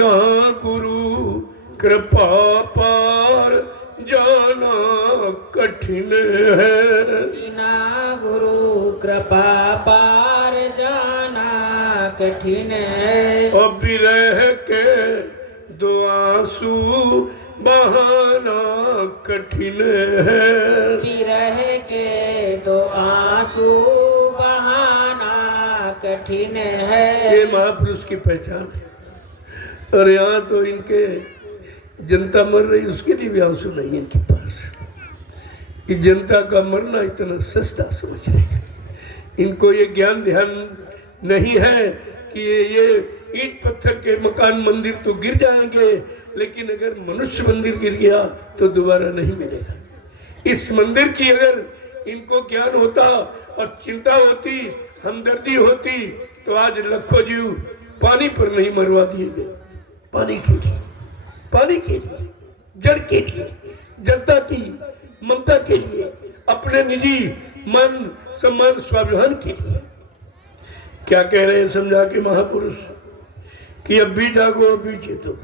बिना गुरु कृपा पार जाना कठिन है। बिना गुरु कृपा पार जाना कठिन है। और विरह के दो आंसू बहाना कठिन है। विरह के दो आंसू बहाना कठिन है। ये महापुरुष की पहचान है। और यहाँ तो इनके जनता मर रही, उसके लिए भी आंसू नहीं है इनके पास। ये जनता का मरना इतना सस्ता समझ रहे हैं। इनको ये ज्ञान ध्यान नहीं है कि ये ईंट पत्थर के मकान मंदिर तो गिर जाएंगे, लेकिन अगर मनुष्य मंदिर गिर गया तो दोबारा नहीं मिलेगा। इस मंदिर की अगर इनको ज्ञान होता और चिंता होती, हमदर्दी होती, तो आज लाखों जीव पानी पर नहीं मरवा दिए गए। पानी के लिए, पानी के लिए, जड़ के लिए, जनता की ममता के लिए, अपने निजी मन सम्मान स्वाभिमान के लिए। क्या कह रहे हैं समझा के महापुरुष कि अब भी जागो, अब भी चेतो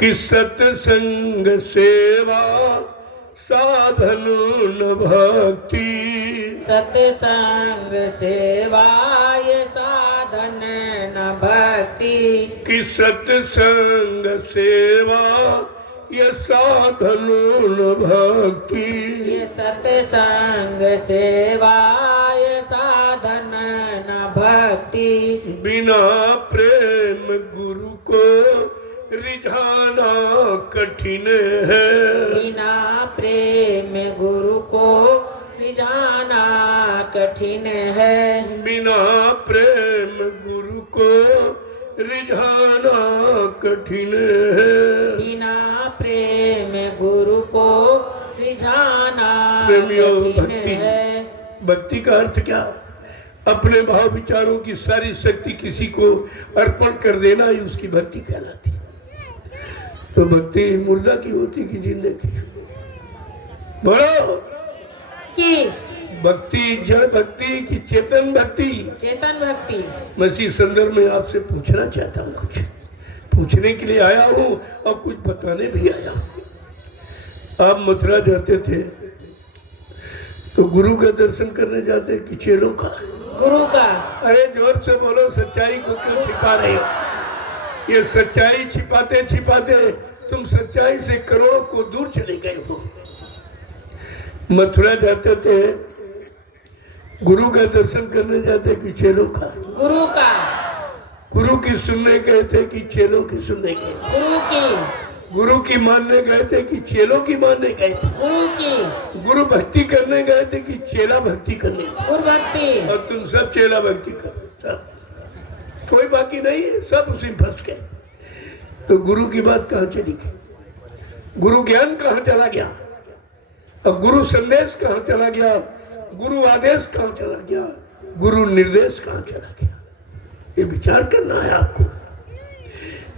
कि सत्संग सेवा साधन न भक्ति। सत्संग सेवा ये साधन न भक्ति। कि सत्संग सेवा ये साधन न भक्ति। ये सत्संग सेवा ये साधन न भक्ति। बिना प्रेम गुरु को रिझाना कठिन है। बिना प्रेम गुरु को रिझाना कठिन है। बिना प्रेम गुरु को रिझाना कठिन है। बिना प्रेम गुरु को रिझाना प्रेमियों, कठिन भक्ति, है। भक्ति का अर्थ क्या? अपने भाव विचारों की सारी शक्ति किसी को अर्पण कर देना ही उसकी भक्ति कहलाती। तो भक्ति मुर्दा की होती कि जिंदे की? बोलो की भक्ति जड़ भक्ति की चेतन भक्ति? चेतन भक्ति। मैं इसी संदर्भ में आपसे पूछना चाहता हूँ, कुछ पूछने के लिए आया हूँ और कुछ बताने भी आया हूँ। आप मथुरा जाते थे तो गुरु का दर्शन करने जाते कि चेलों का? गुरु का। अरे जोर से बोलो, सच्चाई को क्यों छिपा रहे हो? ये सच्चाई छिपाते छिपाते तुम सच्चाई से करोड़ों को दूर चले गए हो। मथुरा जाते थे, गुरु का दर्शन करने जाते कि चेलों का? गुरु का। गुरु की सुनने गए थे कि चेलों की सुनने गए? गुरु की। गुरु की मानने गए थे कि चेलों की मानने गए थे? गुरु की। गुरु भक्ति करने गए थे कि चेला भक्ति करने? गुरु भक्ति। और तुम सब चेला भक्ति करो, सब, कोई बाकी नहीं है, सब उसी में फंस गए। तो गुरु की बात कहाँ चली गई? गुरु ज्ञान कहाँ चला गया? और गुरु संदेश कहाँ चला गया? गुरु आदेश कहाँ चला गया? गुरु निर्देश कहाँ चला गया? ये विचार करना है आपको।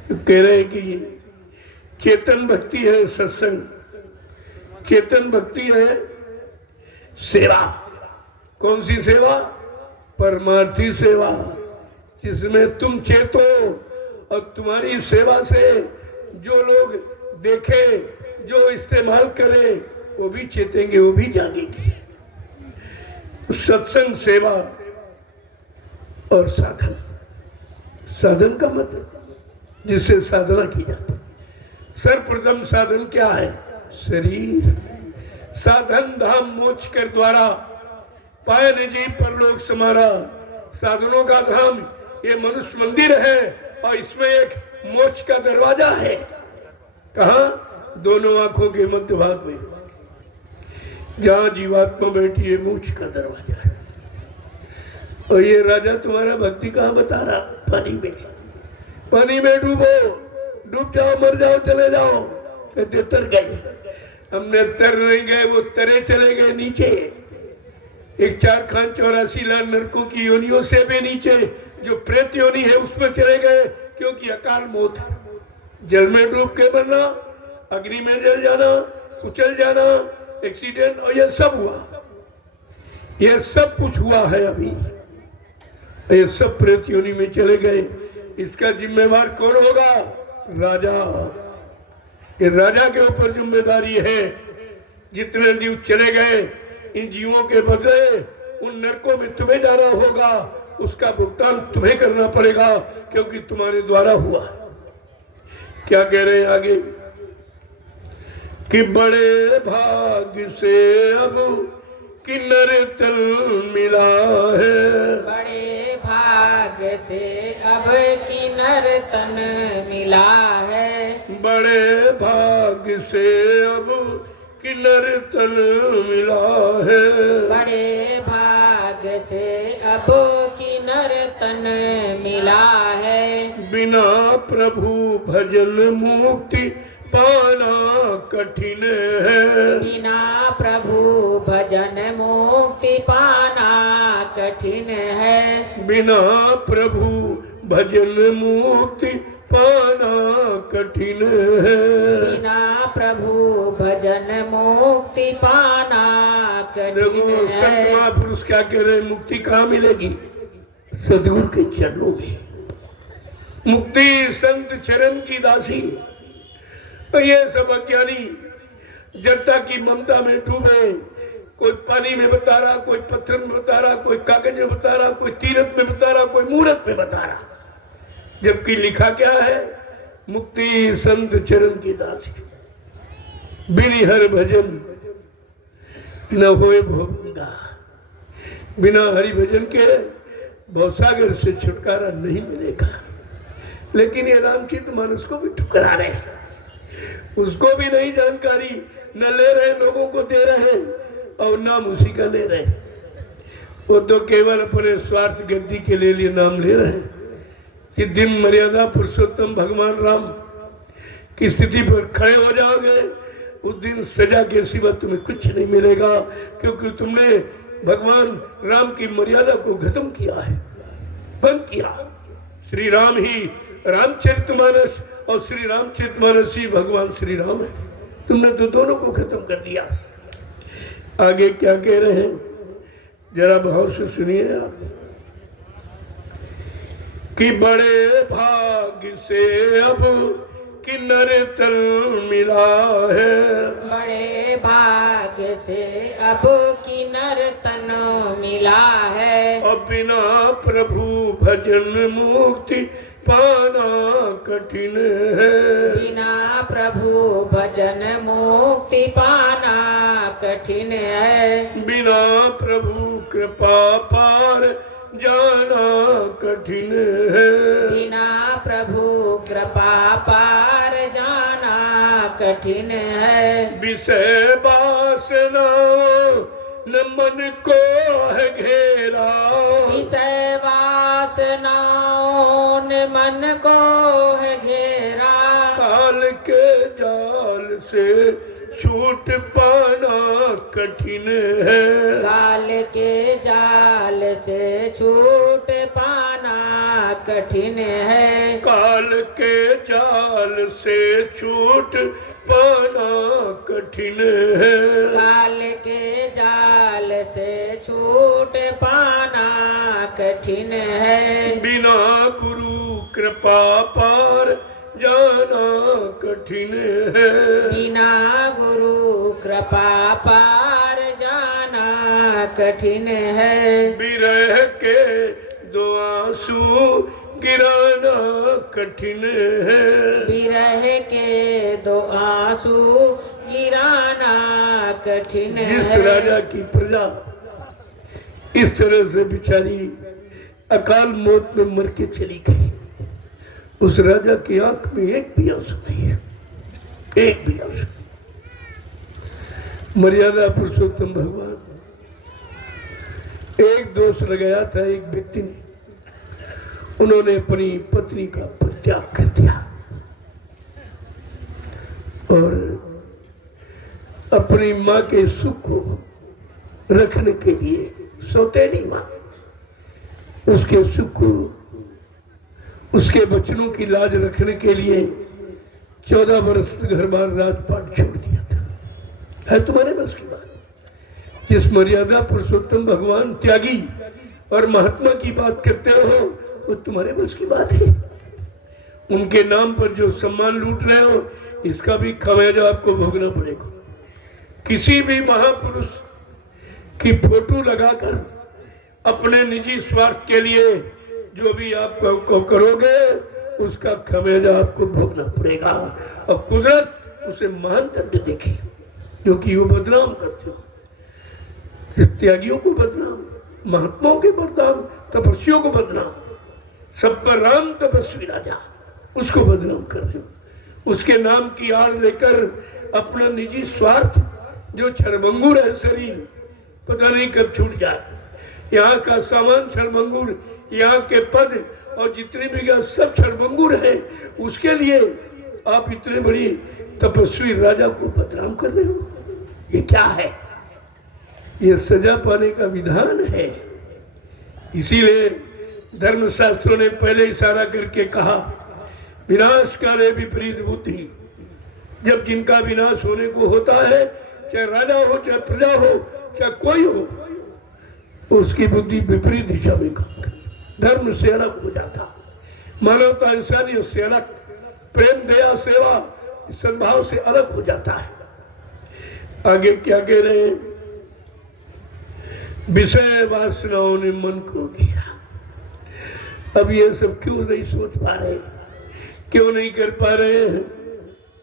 तो कह रहे हैं कि चेतन भक्ति है सत्संग, चेतन भक्ति है सेवा। कौन सी सेवा? परमार्थी सेवा, जिसमें तुम चेतो और तुम्हारी सेवा से जो लोग देखे, जो इस्तेमाल करे, वो भी चेतेंगे, वो भी जागेंगे। सत्संग, सेवा और साधन। साधन का मतलब जिससे साधना की जाती है। सर्वप्रथम साधन क्या है? शरीर। साधन धाम मोक्ष कर द्वारा पाए निजी परलोक समारा। साधनों का धाम ये मनुष्य मंदिर है और इसमें एक मोक्ष का दरवाजा है। कहाँ? दोनों आंखों के मध्य भाग में, जहाँ जीवात्मा बैठी है, मोक्ष का दरवाजा है। और ये राजा तुम्हारा भक्ति कहाँ बता रहा? पानी में। पानी में डूबो, डूब जाओ, मर जाओ, चले जाओ। कहते तर गए। हमने तर नहीं गए, वो तरे चले गए नीचे। एक 4,84 लाख नरकों की योनियों से भी नीचे जो प्रेत योनि है उसमें चले गए, क्योंकि अकाल मौत है। जल में डूब के मरना, अग्नि में जल जाना, कुचल जाना, एक्सीडेंट, और ये सब हुआ। ये सब कुछ हुआ है अभी। ये सब प्रेत योनि में चले गए। इसका जिम्मेवार कौन होगा? राजा। ये राजा के ऊपर जिम्मेदारी है। जितने जीव चले गए, इन जीवों के बदले उन नरकों में तुम्हें जाना होगा। उसका भुगतान तुम्हें करना पड़ेगा, क्योंकि तुम्हारे द्वारा हुआ। क्या कह रहे हैं आगे? कि बड़े भाग्य से अब किन्नर तल मिला है। बड़े भाग्य से अब किन्नर तन मिला है। बड़े भाग्य से अब किन्नर तन मिला है। बड़े भाग्य से अब किन्नर तन मिला है। बिना प्रभु भजन मुक्ति पाना कठिन है। बिना प्रभु भजन मुक्ति पाना कठिन है। बिना प्रभु भजन मुक्ति पाना कठिन है। बिना प्रभु भजन मुक्ति पाना कठिन देखो संत है। महापुरुष क्या कह रहे हैं? मुक्ति कहाँ मिलेगी? सदगुरु के चरणों में। मुक्ति संत चरण की दासी। तो ये सब अज्ञानी जनता की ममता में डूबे। कोई पानी में बता रहा, कोई पत्थर में बता रहा, कोई कागज में बता रहा, कोई तीरथ में बता रहा, कोई मूरत में बता रहा। जबकि लिखा क्या है? मुक्ति संत चरण की दासी। बिनि हर भजन न होए भवभंगा। बिना हरि भजन के भवसागर से छुटकारा नहीं मिलेगा। लेकिन ये रामचरित मानस को भी ठुकरा रहे हैं। उसको भी नहीं जानकारी, न ले रहे, लोगों को दे रहे और नाम उसी का ले रहे। वो तो केवल अपने स्वार्थ गद्दी के लिए नाम ले रहे हैं। कि दिन मर्यादा पुरुषोत्तम भगवान राम की स्थिति पर खड़े हो जाओगे, उस दिन सजा के सिवा तुम्हें कुछ नहीं मिलेगा, क्योंकि तुमने भगवान राम की मर्यादा को खत्म किया है, बंद किया। श्री राम ही रामचरितमानस और श्री रामचरितमानस ही भगवान श्री राम है। तुमने तो दोनों को खत्म कर दिया। आगे क्या कह रहे हैं जरा भाव से सुनिए आप। कि बड़े भाग्य से अब किन्नर तल मिला है। बड़े भाग्य से अब किन्नर तन मिला है। और बिना प्रभु भजन मुक्ति पाना कठिन है। बिना प्रभु भजन मुक्ति पाना कठिन है। बिना प्रभु कृपा पार जाना कठिन है। बिना प्रभु कृपा पार जाना कठिन है। विषय वासना न मन को है घेरा। विषय वासनाओं ने मन को है घेरा। काल के जाल से छूट पाना कठिन है। काल के जाल से छूट पाना कठिन है। काल के जाल से छूट पाना कठिन है। काल के जाल से छूट पाना कठिन है। बिना गुरु कृपा पार जाना कठिन है। बिना गुरु कृपा पार जाना कठिन है। बिरह के दो आंसू गिराना कठिन है। बिरह के दो आंसू गिराना कठिन जिस है। राजा की प्रजा इस तरह से बेचारी अकाल मौत में मर के चली गई, उस राजा की आंख में एक भी आंसू नहीं है, एक भी आंसू। मर्यादा पुरुषोत्तम भगवान एक दोष लगाया था एक व्यक्ति ने, उन्होंने अपनी पत्नी का परित्याग कर दिया और अपनी मां के सुख को रखने के लिए, सौतेली मां, उसके सुख को, उसके बच्चों की लाज रखने के लिए 14 वर्ष घर बार राजपाट छोड़ दिया था। है तुम्हारे बस की बात? जिस मर्यादा पुरुषोत्तम भगवान त्यागी और महात्मा की बात करते हो, वो तुम्हारे बस की बात है? उनके नाम पर जो सम्मान लूट रहे हो, इसका भी खमियाजा आपको भोगना पड़ेगा। किसी भी महापुरुष की फोटो लगाकर अपने निजी स्वार्थ के लिए जो भी आप को करोगे, उसका खमियाजा आपको भोगना पड़ेगा। और कुदरत उसे महान दंड देगी, क्योंकि वो बदनाम करते हो, त्यागियों को बदनाम, महात्माओं के बदनाम, तपस्वियों को बदनाम, सब पर राम तपस्वी राजा, उसको बदनाम कर रहे हो। उसके नाम की आड़ लेकर अपना निजी स्वार्थ, जो क्षणभंगुर है शरीर, पता नहीं कब छूट जाए। यहाँ का सामान क्षणभंगुर, यहाँ के पद और जितने भी सब क्षणभंगुर है। उसके लिए आप इतने बड़ी तपस्वी राजा को बदनाम कर रहे हो, ये क्या है? ये सजा पाने का विधान है। इसीलिए धर्मशास्त्रों ने पहले इशारा करके कहा, विनाश करे विपरीत बुद्धि। जब जिनका विनाश होने को होता है, चाहे राजा हो, चाहे प्रजा हो, चाहे कोई हो, उसकी बुद्धि विपरीत दिशा में काम करे, धर्म से अलग हो जाता, मानवता इंसानियत से अलग, प्रेम दया सेवा सद्भाव से अलग हो जाता है। आगे क्या कह रहे हैं? विषय वासनाओं ने मन को घेरा। अब ये सब क्यों नहीं सोच पा रहे, क्यों नहीं कर पा रहे हैं?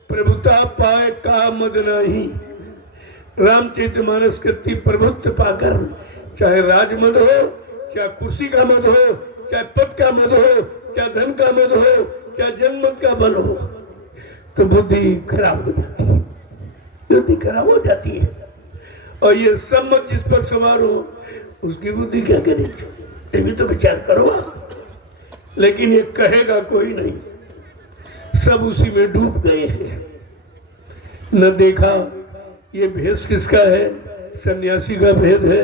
प्रभुता पाए का मद नहीं। रामचरितमानस करती प्रभुत्व पाकर, चाहे राजमद हो, चाहे कुर्सी का मद हो, चाहे पद का मद हो, चाहे धन का मद हो, चाहे जनमत का बल हो, तो बुद्धि खराब हो जाती है, बुद्धि खराब हो जाती है। और ये सब मत जिस पर सवार हो, उसकी बुद्धि क्या करेगी? ये भी तो विचार करो। लेकिन ये कहेगा कोई नहीं, सब उसी में डूब गए हैं। न देखा ये भेष किसका है? सन्यासी का भेद है,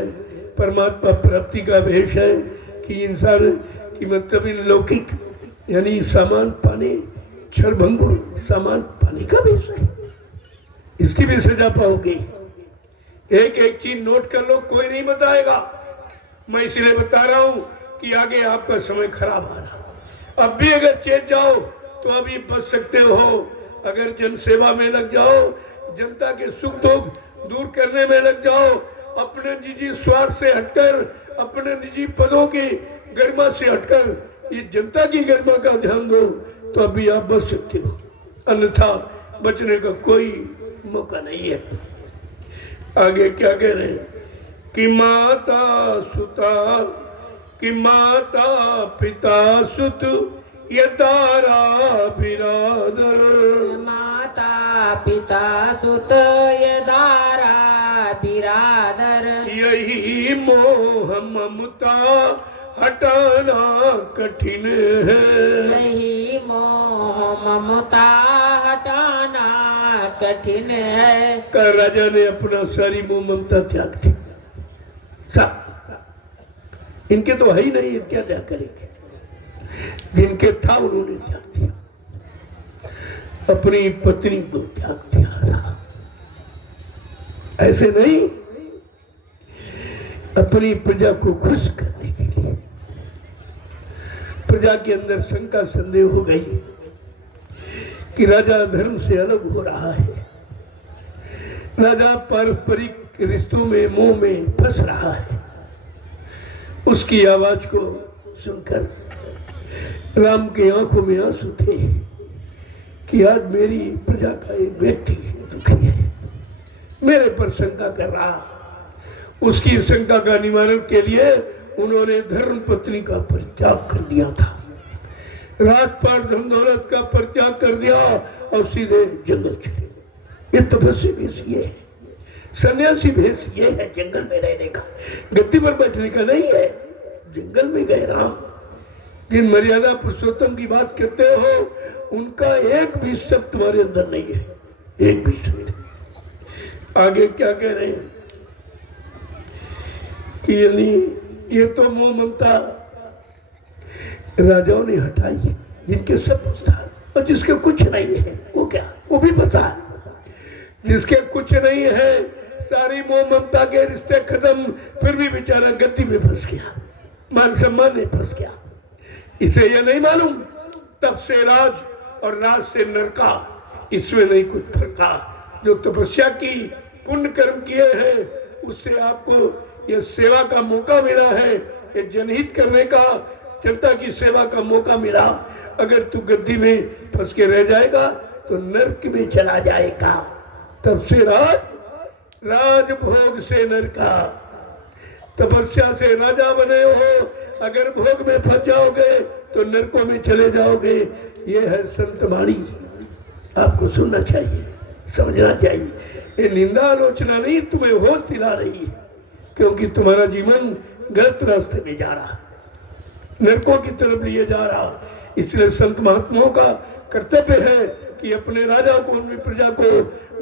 परमात्मा प्राप्ति का भेष है कि इंसान की मतलब इन लौकिक यानी सामान पाने, क्षणभंगुर सामान पाने का भेष है। इसकी भी सजा पाओगे। एक एक चीज नोट कर लो, कोई नहीं बताएगा। मैं इसलिए बता रहा हूं कि आगे आपका समय खराब आ रहा। अब भी अगर चेत जाओ तो अभी बच सकते हो। अगर जन सेवा में लग जाओ, जनता के सुख दुख दूर करने में लग जाओ, अपने निजी स्वार्थ से हटकर, अपने निजी पदों की गरिमा से हटकर ये जनता की गरिमा का ध्यान दो, तो अभी आप बच सकते हो, अन्यथा बचने का कोई मौका नहीं है। आगे क्या कह रहे हैं कि माता सुता, कि माता पिता सुत ये तारा बिरादर। माता पिता सुत ये दारा बिरादर। यही मोह ममता हटाना कठिन है। यही मोह ममता हटाना कठिन है। कर राजा ने अपना सारी मोह ममता त्याग दी। इनके तो है ही नहीं, क्या त्याग करेंगे? जिनके था उन्होंने त्याग दिया, अपनी पत्नी को त्याग दिया था। ऐसे नहीं, अपनी प्रजा को खुश करने के लिए। प्रजा के अंदर शंका संदेह हो गई कि राजा धर्म से अलग हो रहा है, राजा पारस्परिक रिश्तों में मोह में फंस रहा है। उसकी आवाज को सुनकर राम के आंखों में आंसू थे कि आज मेरी प्रजा का एक व्यक्ति दुखी है, मेरे पर शंका कर रहा। उसकी शंका का निवारण के लिए उन्होंने धर्म पत्नी का परित्याग कर दिया था, राजपाट धन दौलत का परित्याग कर दिया और सीधे जंगल चले। ये तपस्वी भेष ये है, सन्यासी भेष ये है, जंगल में रहने का, गद्दी पर बैठने का नहीं है। जंगल में गए राम। जिन मर्यादा पुरुषोत्तम की बात करते हो, उनका एक भी शब्द तुम्हारे अंदर नहीं है, एक भी शब्द। आगे क्या कह रहे हैं कि यानी ये तो मोह ममता राजाओं ने हटाई, जिनके सब कुछ था, और जिसके कुछ नहीं है वो क्या, वो भी पता है। जिसके कुछ नहीं है, सारी मोह ममता के रिश्ते खत्म, फिर भी बेचारा गद्दी में फंस गया, मान सम्मान में फंस गया। इसे ये नहीं मालूम तब से राज और राज से नरका, इसमें नहीं कुछ फर्का। जो तपस्या की, पुण्य कर्म किए हैं, उससे आपको ये सेवा का मौका मिला है, ये जनहित करने का, जनता की सेवा का मौका मिला। अगर तू गद्दी में फंस के रह जाएगा तो नरक में चला जाएगा। तब से राजभोग से नरका, तपस्या से राजा बने हो, अगर भोग में फंस जाओगे तो नरकों में चले जाओगे। ये है संत वाणी, आपको सुनना चाहिए, समझना चाहिए। ये निंदा आलोचना नहीं, तुम्हें होश दिला रही है, क्योंकि तुम्हारा जीवन गलत रास्ते में जा रहा, नरकों की तरफ लिए जा रहा। इसलिए संत महात्माओं का कर्तव्य है कि अपने राजा को, अपनी प्रजा को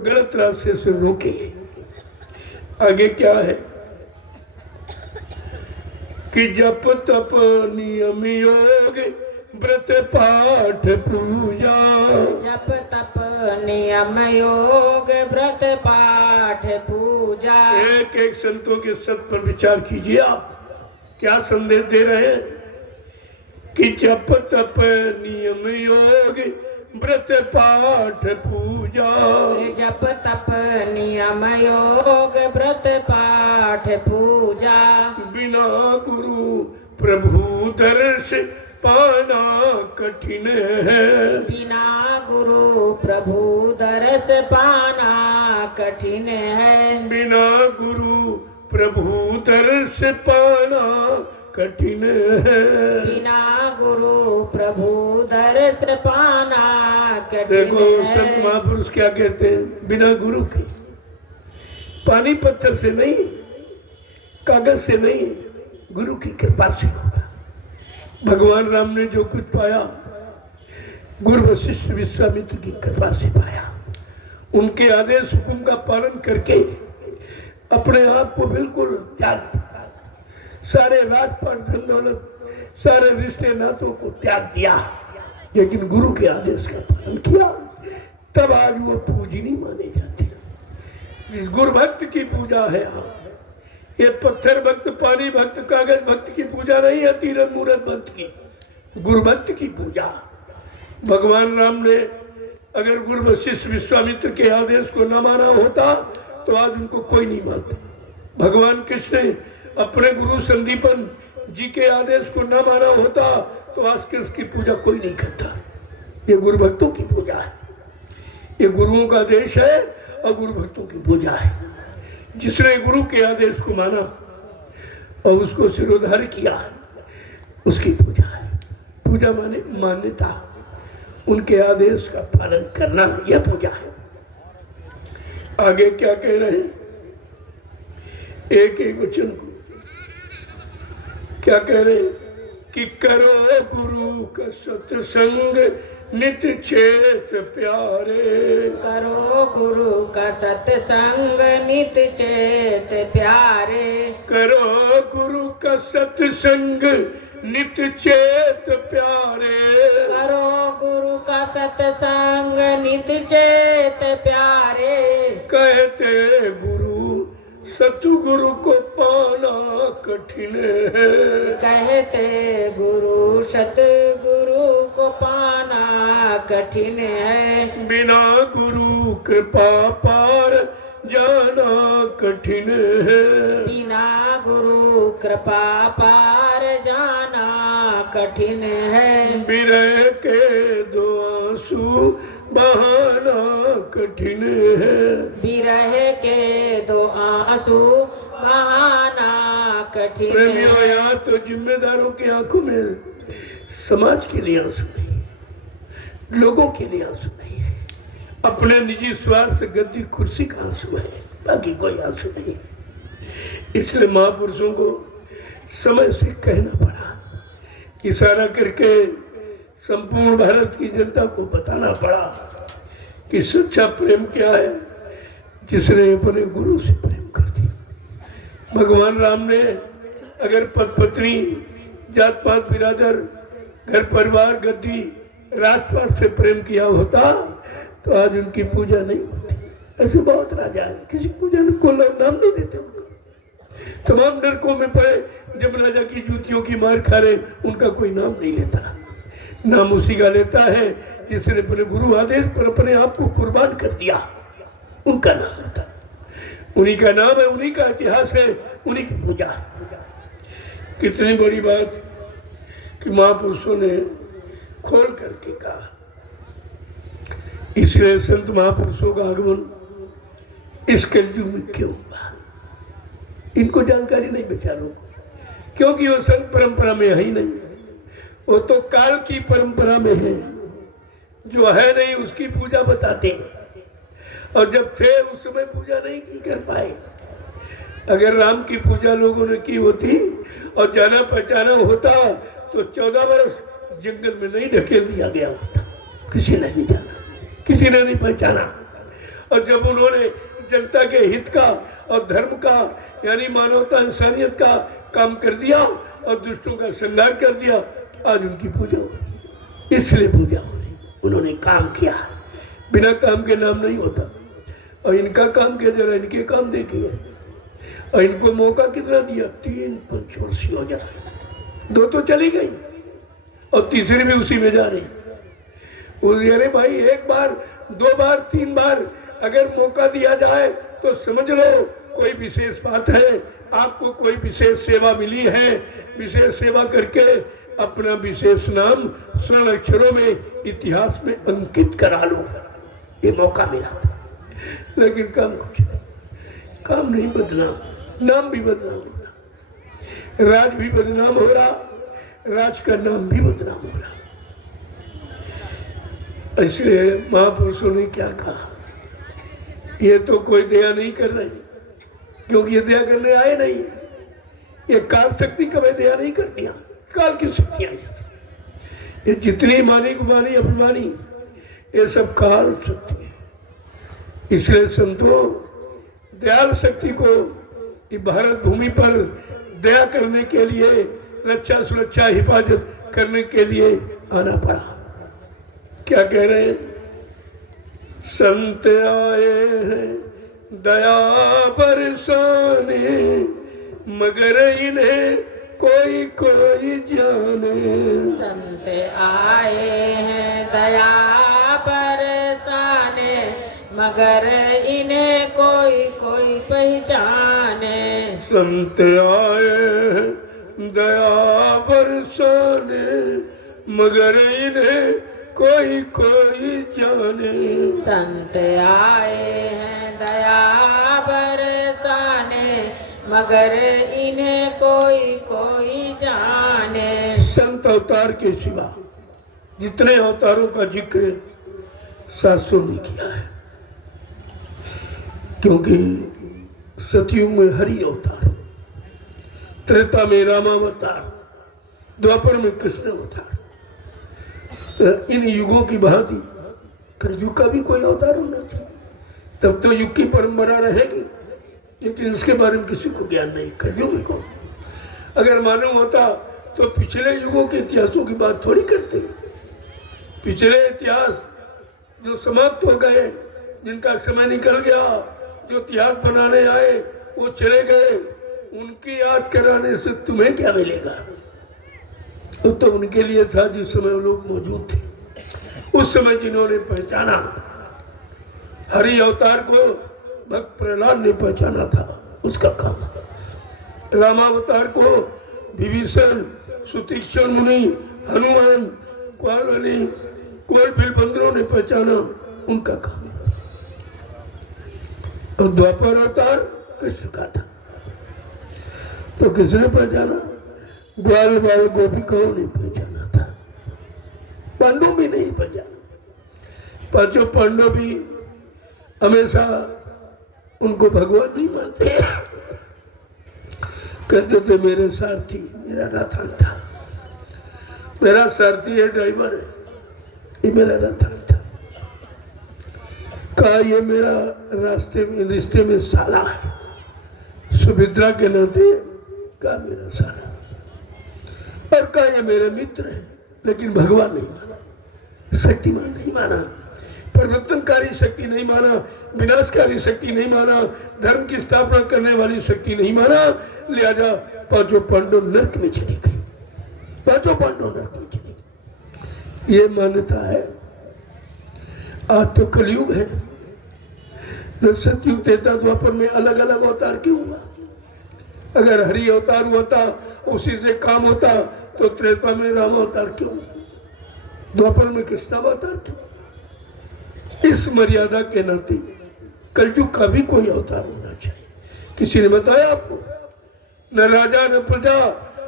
गलत रास्ते से रोके। आगे क्या है कि जप तप नियम योग व्रत पाठ पूजा, जप तप नियम योग व्रत पाठ पूजा। एक एक संतों के सत पर विचार कीजिए। आप क्या संदेश दे रहे हैं कि जप तप नियम योग व्रत पाठ पूजा, जप तप नियम योग व्रत पाठ पूजा। बिना गुरु प्रभु दर्श पाना कठिन है, बिना गुरु प्रभु दर्श पाना कठिन है, बिना गुरु प्रभु दर्श पाना कठिन है। बिना गुरु प्रभु दर्श पाना कठिन देखो है। संत महापुरुष क्या कहते हैं, बिना गुरु के, पानी पत्थर से नहीं, कागज से नहीं, गुरु की कृपा से होगा। भगवान राम ने जो कुछ पाया गुरु वशिष्ठ विश्वामित्र की कृपा से पाया। उनके आदेश हुक्म का पालन करके अपने आप को बिल्कुल त्याग दिया, सारे राजपाट धन दौलत, सारे रिश्ते नातों को त्याग दिया, लेकिन गुरु के आदेश का पालन किया। तब आज वो पूजनी माने जाते। गुरु भक्त की पूजा है यहाँ। ये पत्थर भक्त, पानी भक्त, कागज भक्त की पूजा नहीं है, तीरथ मूरत भक्त की, गुरु भक्त की पूजा। भगवान राम ने अगर गुरु वशिष्ठ विश्वामित्र के आदेश को न माना होता तो आज उनको कोई नहीं मानता। भगवान कृष्ण ने अपने गुरु संदीपन जी के आदेश को न माना होता तो आज कृष्ण की पूजा कोई नहीं करता। ये गुरु भक्तों की पूजा है, ये गुरुओं का देश है और गुरु भक्तों की पूजा है। जिसने गुरु के आदेश को माना और उसको सिरोधार्य किया, उसकी पूजा है। पूजा माने मान्यता, उनके आदेश का पालन करना, यह पूजा है। आगे क्या कह रहे हैं, एक एक वचन को क्या कह रहे हैं कि करो गुरु का सत्संग नित चेत प्यारे, करो गुरु का सत्संग नित चेत प्यारे, करो गुरु का सत्संग नित चेत प्यारे, करो गुरु का सत्संग नित चेत प्यारे। कहते गुरु सतगुरु को पाना कठिन है, कहते गुरु सतगुरु को पाना कठिन है, बिना गुरु कृपा पार जाना कठिन है, बिना गुरु कृपा पार जाना कठिन है, बिरह के दो आंसू बहाना कठिन है, बिरह के दो आंसू बहाना कठिन प्रेमियों, है। यहाँ तो जिम्मेदारों की आंखों में समाज के लिए आंसू नहीं, लोगों के लिए आंसू नहीं है, अपने निजी स्वार्थ गद्दी कुर्सी का आंसू है, बाकी कोई आंसू नहीं। इसलिए महापुरुषों को समय से कहना पड़ा, इशारा करके संपूर्ण भारत की जनता को बताना पड़ा कि सच्चा प्रेम क्या है, जिसने अपने गुरु से प्रेम कर दिया। भगवान राम ने अगर पति पत्नी, जात पात, बिरादर, घर परिवार, गद्दी, राजपाट से प्रेम किया होता तो आज उनकी पूजा नहीं होती। ऐसे बहुत राजा है, किसी पूजा को नाम नहीं देते उनका, तमाम नरकों में पड़े, जब राजा की जूतियों की मार खा रहे उनका कोई नाम नहीं लेता। नाम उसी का लेता है जिसने अपने गुरु आदेश पर अपने आप को कुर्बान कर दिया, उनका नाम था। उन्हीं का नाम है, उन्हीं का इतिहास है, उन्हीं की पूजा है। कितनी बड़ी बात कि महापुरुषों ने खोल करके कहा। इसलिए संत महापुरुषों का आगमन इस कलयुग में क्यों हुआ, इनको जानकारी नहीं बेचारों को, क्योंकि वो संत परंपरा में है ही नहीं। वो तो काल की परंपरा में है, जो है नहीं उसकी पूजा बताते, और जब थे उस समय पूजा नहीं की कर पाए। अगर राम की पूजा लोगों ने की होती और जाना पहचाना होता तो 14 वर्ष जंगल में नहीं ढकेल दिया गया होता। किसी ने नहीं जाना, किसी ने नहीं पहचाना। और जब उन्होंने जनता के हित का और धर्म का यानी मानवता इंसानियत का काम कर दिया और दुष्टों का संहार कर दिया, आज उनकी पूजा हो रही। इसलिए पूजा हो रही, उन्होंने काम किया। बिना काम के नाम नहीं होता। और इनका काम किया, जरा इनके काम देखिए। और इनको मौका कितना दिया, 3 पंचवर्षीय हो जाए, 2 तो चली गई और तीसरी भी उसी में जा रही। अरे भाई, 1 बार 2 बार 3 बार अगर मौका दिया जाए तो समझ लो कोई विशेष बात है, आपको कोई विशेष सेवा मिली है। विशेष सेवा करके अपना विशेष नाम स्वर्ण अक्षरों में इतिहास में अंकित करा लो, ये मौका मिला था। लेकिन काम कुछ नहीं, काम नहीं, बदनाम, नाम भी बदनाम हो रहा, राज भी बदनाम हो रहा, राज का नाम भी बदनाम हो रहा। इसलिए महापुरुषों ने क्या कहा, ये तो कोई दया नहीं कर रही, क्योंकि ये दया करने आए नहीं है। ये काल शक्ति कभी दया नहीं करती, काल की शक्तियां ये जितनी मानी गुमानी अभिमानी, ये सब काल शक्ति है। इसलिए संतों, दयाल शक्ति को भारत भूमि पर दया करने के लिए, रक्षा सुरक्षा हिफाजत करने के लिए आना पड़ा। क्या कह रहे हैं, संत आए हैं दया बरसाने, मगर इन्हें कोई कोई जाने। संत आए हैं दया बरसाने, मगर इन्हें कोई कोई पहचाने। संत आए हैं दया बरसाने, मगर इन्हें कोई कोई जाने। संत आए हैं दया बरसाने, मगर इन्हें कोई कोई जाने। संत अवतार के सिवा जितने अवतारों का जिक्र शास्त्रों ने किया है, क्योंकि सतयुग में हरि अवतार, त्रेता में रामावतार, द्वापर में कृष्ण अवतार। इन युगों की भांति कलयुग का भी कोई अवतार होना चाहिए, तब तो युग की परंपरा रहेगी। लेकिन इसके बारे में किसी को ज्ञान नहीं। कलयुग को अगर मालूम होता तो पिछले युगों के इतिहासों की बात थोड़ी करते। पिछले इतिहास जो समाप्त हो गए, जिनका समय निकल गया, जो इतिहास बनाने आए वो चले गए, उनकी याद कराने से तुम्हें क्या मिलेगा। तो उनके लिए था जिस समय वो लोग मौजूद थे, उस समय जिन्होंने पहचाना। हरि अवतार को भक्त प्रहलाद ने पहचाना था, उसका काम। रामावतार को विभीषण, सुतीक्षण मुनि, हनुमान, क्वालवली, कोई भी बंदरों ने पहचाना, उनका काम। और द्वापर अवतार कृष्ण का था, तो किसने पहचाना, ग्वाल बाल गोपिकाओं ने पहचाना था, पांडव भी नहीं पहचाना। पर जो पांडव भी हमेशा उनको भगवान नहीं मानते, कहते थे मेरे सारथी, मेरा रथान था, मेरा सारथी है, ड्राइवर है, ये मेरा रथान था। कहा ये मेरा रास्ते में रिश्ते में साला है, सुभद्रा के नाते कहा मेरा साला, और कहा ये मेरे मित्र है। लेकिन भगवान नहीं माना, शक्तिमान नहीं माना, परिवर्तनकारी शक्ति नहीं माना, विनाशकारी शक्ति नहीं माना, धर्म की स्थापना करने वाली शक्ति नहीं माना। लिहाजा 5 पांडव नरक में चले गए, 5 पांडव नरक में चले गए। ये मान्यता है आज तो कलयुग है, न सतयुग देता द्वापर में अलग अलग अवतार क्यों हुआ? अगर हरि अवतार होता, उसी से काम होता, तो त्रेता में राम अवतार क्यों, द्वापर में कृष्ण अवतार क्यों? इस मर्यादा के नाते कलयुग का भी कोई अवतार होना चाहिए। किसी ने बताया आपको? न राजा न प्रजा,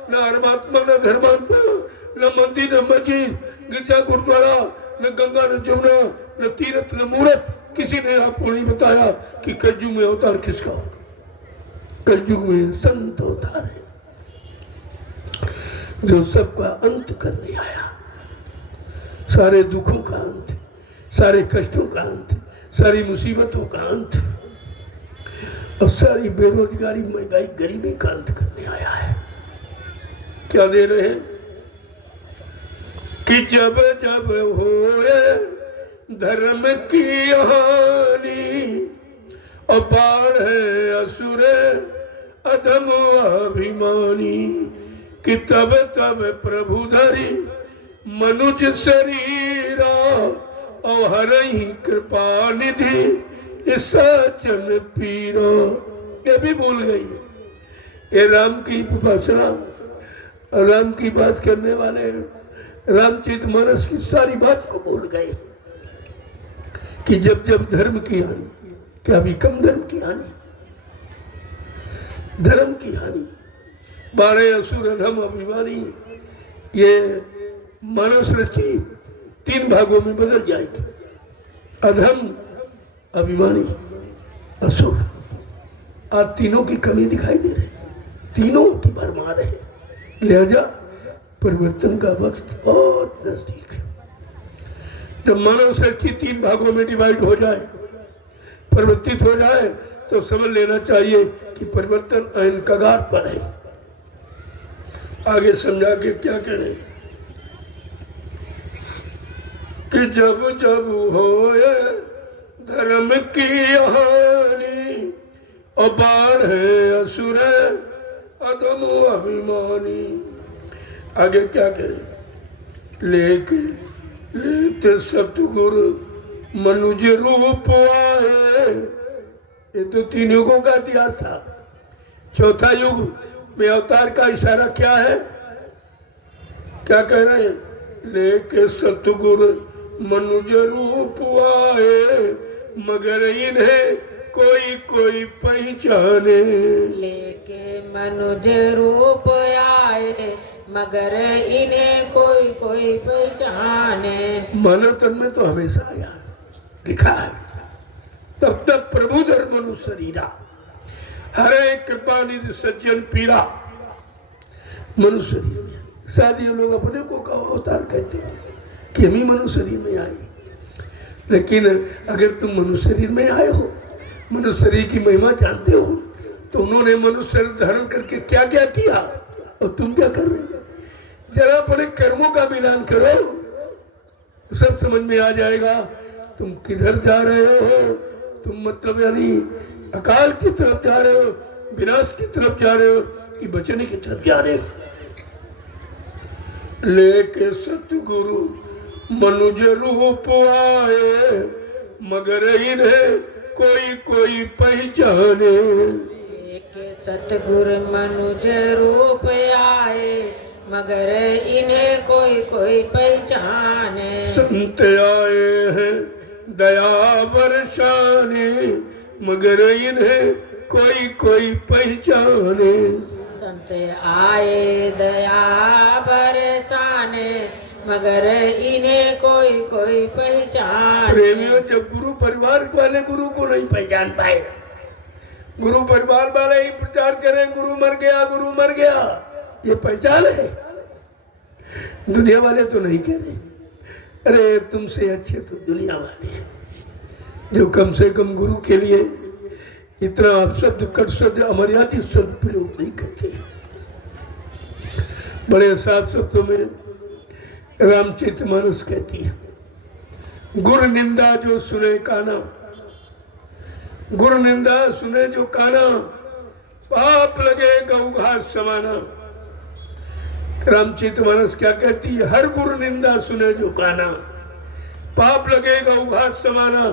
न धर्मात्मा न धर्मात्मा, न मंदिर न मस्जिद, गिरजा गुरुद्वारा, न गंगा न जमुना, न तीर्थ न मूर्त, किसी ने आपको नहीं बताया कि कलयुग में अवतार किसका होगा। कलयुग में संत अवतार है जो सबका अंत करने आया, सारे दुखों का अंत, सारे कष्टों का अंत, सारी मुसीबतों का अंत और सारी बेरोजगारी महंगाई गरीबी का अंत करने आया है। क्या दे रहे हैं कि जब जब होए धर्म की हानि और बाढ़ है असुर अधम अभिमानी, कि तब तब प्रभु धरी मनुज शरीरा और हरहि कृपा निधि सचन पीरो। ये भी भूल गई, ये राम की उपासना, राम की बात करने वाले रामचरितमानस की सारी बात को भूल गए कि जब जब धर्म की हानि, क्या अभी कम धर्म की हानि, धर्म की हानि, 12 असुर अधम अभिमानी, ये मानव सृष्टि 3 भागों में बदल जाएगी। अधम, अभिमानी, असुर। आज तीनों की कमी दिखाई दे रही, तीनों की भरमार है। लिहाजा परिवर्तन का वक्त बहुत नजदीक है। जब मानव सृष्टि 3 भागों में डिवाइड हो जाए, परिवर्तित हो जाए, तो समझ लेना चाहिए कि परिवर्तन आइन कगार पर है। आगे समझा के क्या करें कि जब जब होए धर्म की हानि और बाढ़ है असुर अधम अभिमानी। आगे क्या करें? लेते सतगुरु मनुज रूप आए। ये तो 3 युगों का इतिहास था। चौथा युग में अवतार का इशारा क्या है? क्या कह रहे हैं? लेके सतगुरु मनुज रूप आए मगर इन्हें कोई कोई पहचाने। लेके मनुज रूप आए मगर इन्हें कोई कोई पहचाने। मानव तन में तो हमेशा आया, लिखा है, तब तक प्रभु धर्म मनुष्य शरीरा हरे कृपा निधि सज्जन पीरा। मनुष्य शरीर में शादी लोग अपने को का अवतार कहते हैं कि हम ही मनुष्य शरीर में आए, लेकिन अगर तुम मनुष्य शरीर में आए हो, मनुष्य शरीर की महिमा जानते हो, तो उन्होंने मनुष्य शरीर धारण करके क्या क्या किया और तुम क्या कर रहे हो? जरा अपने कर्मों का मिलान करो, सब समझ में आ जाएगा तुम किधर जा रहे हो। तुम मतलब यानी अकाल की तरफ जा रहे हो, विनाश की तरफ जा रहे हो कि बचने की तरफ जा रहे हो। लेके सतगुरु मनुज रूप आए मगर इन्हें कोई कोई पहचाने। लेके सतगुरु मनुज रूप आए मगर इन्हें कोई कोई पहचाने। संत आए हैं दया बरसाने मगर इन्हें कोई कोई पहचाने। संत आए दया बरसाने मगर इन्हें कोई कोई पहचाने। प्रेमियों, जब गुरु परिवार वाले गुरु को नहीं पहचान पाए, गुरु परिवार वाले ही प्रचार करें गुरु मर गया, गुरु मर गया, ये पहचान है? दुनिया वाले तो नहीं कह रहे। अरे तुमसे अच्छे तो दुनिया वाले हैं जो कम से कम गुरु के लिए इतना अपशब्द कट शब्द अमर्यादित शब्द प्रयोग नहीं करते। बड़े साफ शब्दों में रामचरितमानस कहती है, गुरु निंदा जो सुने काना, गुरु निंदा सुने जो काना, पाप लगे गौ घास समाना। रामचरितमानस क्या कहती है? हर गुरु निंदा सुने जो काना, पाप लगेगा उघात समाना।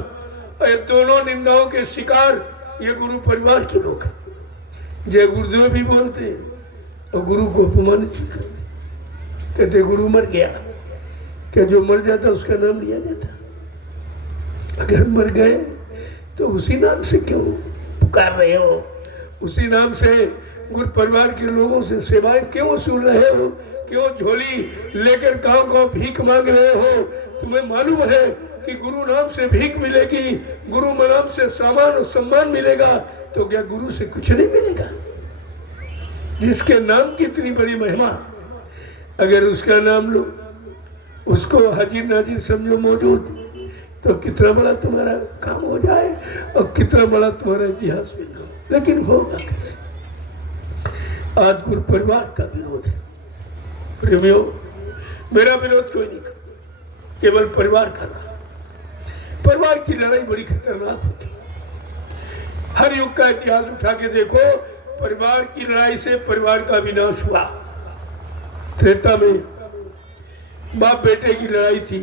और ये दोनों निंदाओं के शिकार ये गुरु परिवार के लोग हैं। जय गुरुदेव भी बोलते हैं और गुरु को अपमानित भी करते, कहते गुरु मर गया, क्या जो मर जाता उसका नाम लिया जाता? अगर मर गए तो उसी नाम से क्यों पुकार रहे हो? उसी नाम से गुरु परिवार के लोगों से सेवाएं क्यों वसूल रहे हो? क्यों झोली लेकर गांव भीख मांग रहे हो? तुम्हें मालूम है कि गुरु नाम से भीख मिलेगी, गुरु नाम से सामान और सम्मान मिलेगा, तो क्या गुरु से कुछ नहीं मिलेगा? जिसके नाम की इतनी बड़ी महिमा, अगर उसका नाम लो, उसको हाजिर नाजिर समझो मौजूद, तो कितना बड़ा तुम्हारा काम हो जाए और कितना बड़ा तुम्हारा इतिहास भी ना हो। लेकिन होगा कैसे? आज गुरु परिवार का विरोध है। प्रेमियों, मेरा विरोध कोई नहीं करता, केवल परिवार का ना। परिवार की लड़ाई बड़ी खतरनाक होती है। हर युग का इतिहास उठा के देखो, परिवार की लड़ाई से परिवार का विनाश हुआ। त्रेता में बाप बेटे की लड़ाई थी,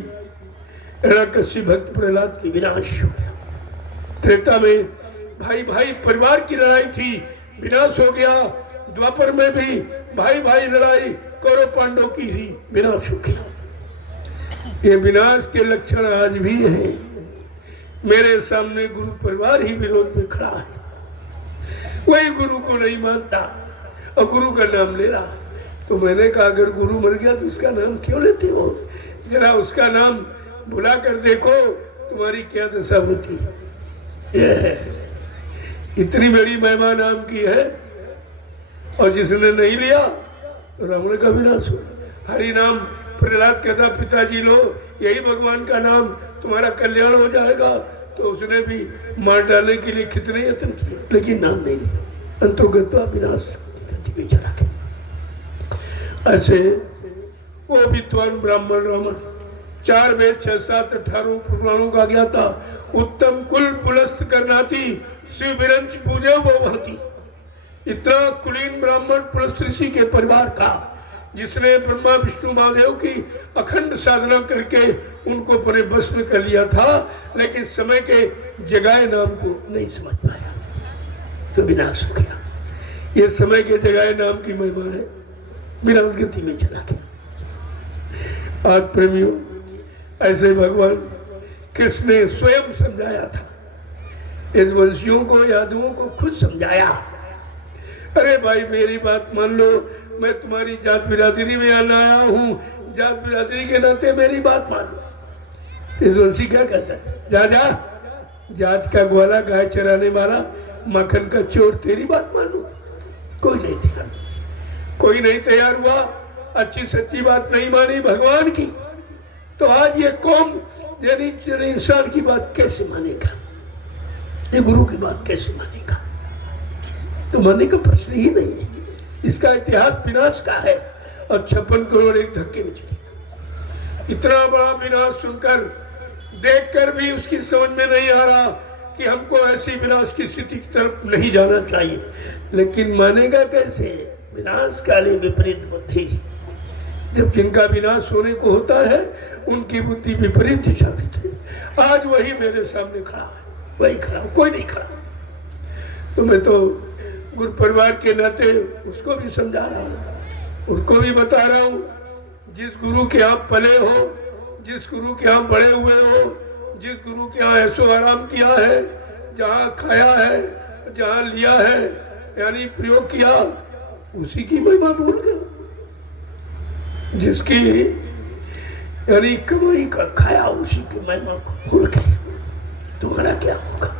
हिरण्यकश्यप भक्त प्रहलाद की विनाश हो गया। त्रेता में भाई भाई परिवार की लड़ाई थी, विनाश हो गया। द्वापर में भी भाई भाई लड़ाई कौरव पांडव की ही, विनाश हो गया। ये विनाश के लक्षण आज भी हैं। मेरे सामने गुरु परिवार ही विरोध में खड़ा है, वही गुरु को नहीं मानता और गुरु का नाम ले रहा। तो मैंने कहा अगर गुरु मर गया तो उसका नाम क्यों लेते हो? जरा उसका नाम बुला कर देखो तुम्हारी क्या दशा होती है। इतनी बड़ी महिमा नाम की है, और जिसने नहीं लिया तो रावण का विनाश हो। हरि नाम प्रहलाद कहता पिताजी लो, यही भगवान का नाम, तुम्हारा कल्याण हो जाएगा। तो उसने भी मार डालने के लिए कितने यत्न किए, लेकिन नाम नहीं लिया। अंतोगत्वा विनाश की गति में चला गया। ऐसे वो विद्वान ब्राह्मण रावण 4 वेद 6 7 18 पुराणों का ज्ञाता, उत्तम कुल पुलस्त करनाती, शिव विरंच पूजे वो भाती। इतना कुलीन ब्राह्मण पुलस्त ऋषि के परिवार का, जिसने ब्रह्मा विष्णु महादेव की अखंड साधना करके उनको अपने बस में कर लिया था, लेकिन समय के जगाए नाम को नहीं समझ पाया तो विनाश हो गया। ये समय के जगाए नाम की महिमा है, विनाश गति में चला गया। आज प्रेमियों, ऐसे भगवान कृष्ण ने स्वयं समझाया था, यदुवंशियों को, यादवों को खुद समझाया। अरे भाई मेरी बात मान लो, मैं तुम्हारी जात बिरादरी में आना आया हूँ, जात बिरादरी के नाते मेरी बात मान लो। यदुवंशी क्या कहता है? जा जा, जात का ग्वाला, गाय चराने वाला, माखन का चोर, तेरी बात मान लो। कोई नहीं तैयार, कोई नहीं तैयार हुआ। अच्छी सच्ची बात नहीं मानी भगवान की, तो आज ये कौम यानी इंसान की बात कैसे मानेगा? ये गुरु की बात कैसे मानेगा? तो मानने का प्रश्न ही नहीं है। इसका इतिहास विनाश का है और 56 करोड़ एक धक्के में चलेगा। इतना बड़ा विनाश सुनकर, देखकर भी उसकी समझ में नहीं आ रहा कि हमको ऐसी विनाश की स्थिति की तरफ नहीं जाना चाहिए। लेकिन मानेगा कैसे? विनाशकाली विपरीत बुद्धि। जब जिनका विनाश होने को होता है, उनकी बुद्धि विपरीत दिशा में थे। आज वही मेरे सामने खड़ा है, वही खड़ा, कोई नहीं खड़ा। तो मैं तो गुरु परिवार के नाते उसको भी समझा रहा हूँ, उसको भी बता रहा हूँ, जिस गुरु के यहाँ पले हो, जिस गुरु के यहाँ बड़े हुए हो, जिस गुरु के यहाँ ऐसो आराम किया है, जहाँ खाया है, जहाँ लिया है, यानी प्रयोग किया, उसी की महिमा भूल गए। जिसकी यानी कमाई का खाया, उसी की महिमा को भूल गए। तुम्हारा क्या होगा?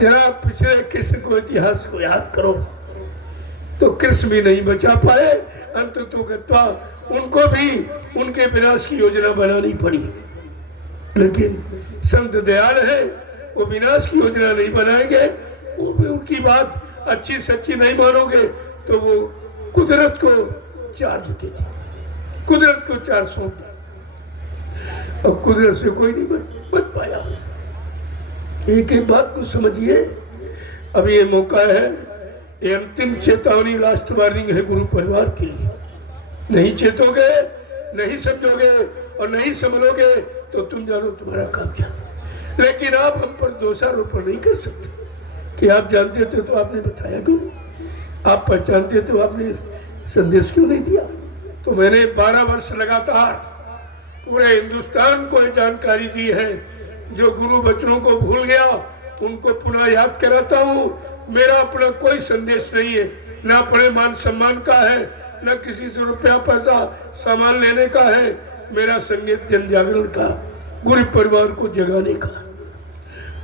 जरा पिछले कृष्ण को, इतिहास को याद करो, तो कृष्ण भी नहीं बचा पाए। अंततोगत्वा उनको भी उनके विनाश की योजना बनानी पड़ी। लेकिन संत दयाल है, वो विनाश की योजना नहीं बनाएंगे। वो भी उनकी बात अच्छी सच्ची नहीं मानोगे तो वो कुदरत को चार्ज देते, कुदरत को चार्ज सौंप दे, और कुदरत से कोई नहीं बच पाया। एक एक बात को समझिए। अब ये मौका है, ये अंतिम चेतावनी, लास्ट वार्निंग है गुरु परिवार के लिए। नहीं चेतोगे, नहीं समझोगे और नहीं समझोगे तो तुम जानो तुम्हारा काम क्या। लेकिन आप हम पर दोषारोपण नहीं कर सकते कि आप जानते थे तो आपने बताया क्यों, आप पहचानते तो आपने संदेश क्यों नहीं दिया। तो मैंने 12 वर्ष लगातार पूरे हिंदुस्तान को ये जानकारी दी है। जो गुरु बचनों को भूल गया उनको पुनः याद कराता हूँ। मेरा अपना कोई संदेश नहीं है, न अपने मान सम्मान का है, न किसी से रुपया पैसा सामान लेने का है। मेरा संगीत जन जागरण का, गुरु परिवार को जगाने का।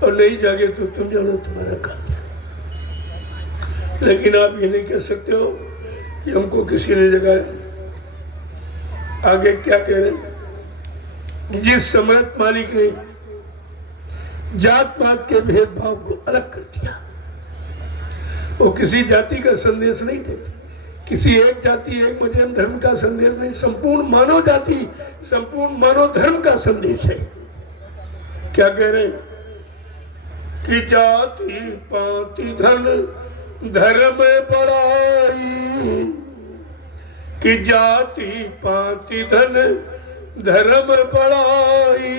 और नहीं जागे तो तुम जानो तुम्हारा काम क्या। लेकिन आप ये नहीं कह सकते हो कि हमको किसी ने जगाया। आगे क्या कह रहे हैं, जिस सम्राट मालिक ने जात पात के भेदभाव को अलग कर दिया, वो किसी जाति का संदेश नहीं देते, किसी एक जाति एक मजहब धर्म का संदेश नहीं, संपूर्ण मानव जाति संपूर्ण मानव धर्म का संदेश है। क्या कह रहे हैं कि जाति पाति धन धर्म बड़ाई, कि जाति पाति धन धर्म बड़ाई,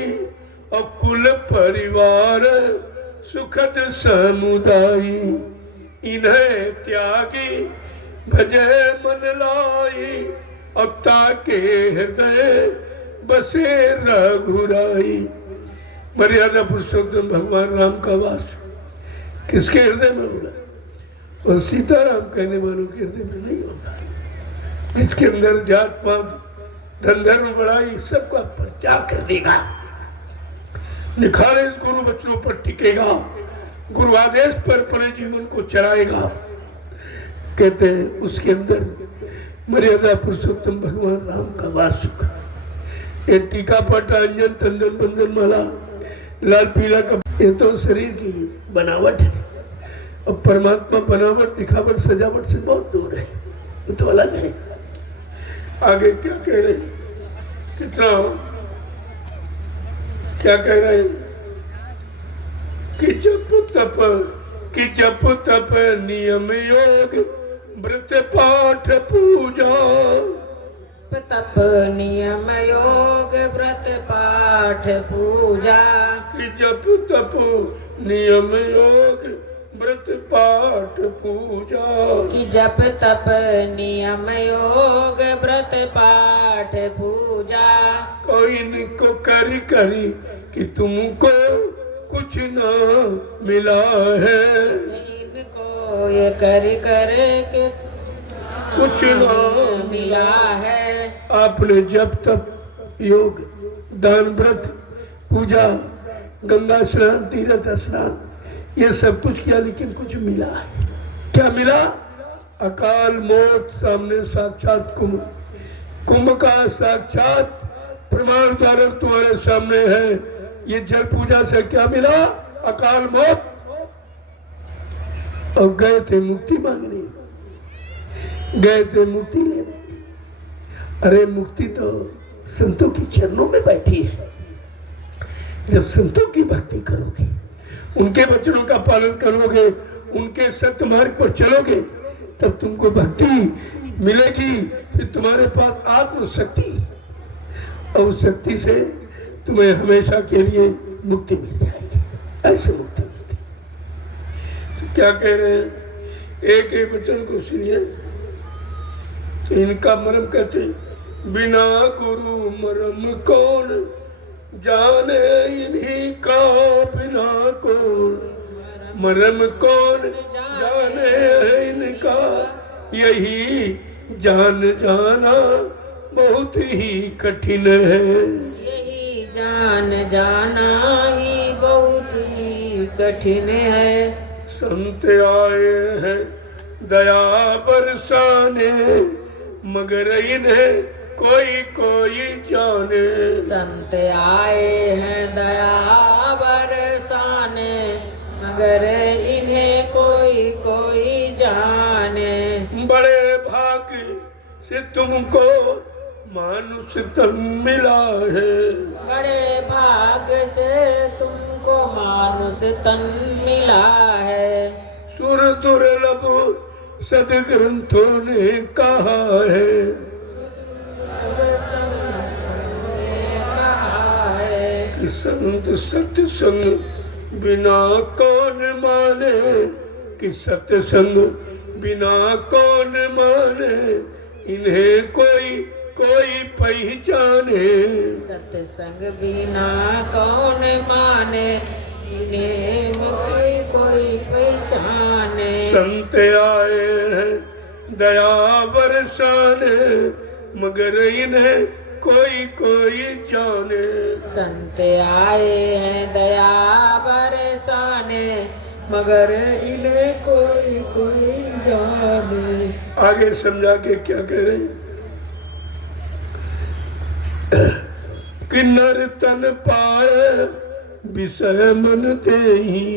और कुल परिवार सुखद समुदाय, इन्हें त्यागी भजे मन लाई, अब ताके हृदय बसे रघुराई। मर्यादा पुरुषोत्तम भगवान राम का वास किसके हृदय में होगा, और सीताराम कहने वालों के हृदय में नहीं होगा। इसके अंदर जात पात धन धर्म बड़ाई सबका परित्याग कर देगा, निखारे गुरु बचनों पर टिकेगा, गुरु आदेश पर अपने जीवन को चलाएगा। कहते हैं उसके अंदर मर्यादा पुरुषोत्तम भगवान राम का वास होगा। ये टीका पाटा अंजन तंजन बंधन माला लाल पीला का, ये तो शरीर की बनावट है। और परमात्मा बनावट दिखावट सजावट से बहुत दूर है, वो तो अलग है। आगे क्या कह रहे हैं, कितना क्या कह रहे हैं कि जप तप नियम योग व्रत पाठ पूजा, तप नियम योग व्रत पाठ पूजा, कि जप तप नियम योग व्रत पाठ पूजा, कि जप तप नियम योग व्रत पाठ पूजा, कोई इनको करी कि तुमको कुछ ना मिला है, इनको ये कर के कुछ ना मिला है। आपने जब तक योग दान व्रत पूजा गंगा स्नान तीर्थ स्नान ये सब कुछ किया, लेकिन कुछ मिला है। क्या मिला? अकाल मौत सामने साक्षात कुंभ का साक्षात प्रमाण उदाहरण तुम्हारे सामने है। ये जल पूजा से क्या मिला? अकाल मौत। और गए थे मुक्ति मांगने, गए थे मुक्ति लेने। अरे मुक्ति तो संतों की चरणों में बैठी है। जब संतों की भक्ति करोगे, उनके वचनों का पालन करोगे, उनके सत्य मार्ग पर चलोगे, तब तुमको भक्ति मिलेगी। फिर तुम्हारे पास आत्मशक्ति, और उस शक्ति से तुम्हें हमेशा के लिए मुक्ति मिल जाएगी। ऐसे मुक्ति मिलती। तो क्या कह रहे हैं, एक एक वचन को सुनिए। तो इनका मर्म कहते हैं, बिना गुरु मर्म कौन जाने इन्हीं का, बिना कौन मर्म कौन जाने इनका, यही जान जाना बहुत ही कठिन है। यही जान जाना ही बहुत ही कठिन है। संत आए हैं दया बरसाने, मगर इन्हें कोई कोई जाने। संत आए हैं दया बरसाने, मगर इन्हें कोई कोई जाने। बड़े भाग्य से तुमको मानुष तन मिला है, बड़े भाग्य से तुमको मानुष तन मिला है। सुर दुर्लभ सदग्रंथों ने कहा है, कहा है। संत सत्संग बिना कौन माने, कि सत्संग बिना कौन माने, इन्हें कोई कोई पहचाने। सत्संग बिना कौन माने, इन्हें कोई कोई पहचाने। संत आए हैं दया बरसाने, मगर इन्हें कोई कोई जाने। संत आए हैं दया बरसाने, मगर इन्हें कोई कोई जाने। आगे समझा के क्या कह रहे हैं? किन्नर तन पाए विषय मन देही,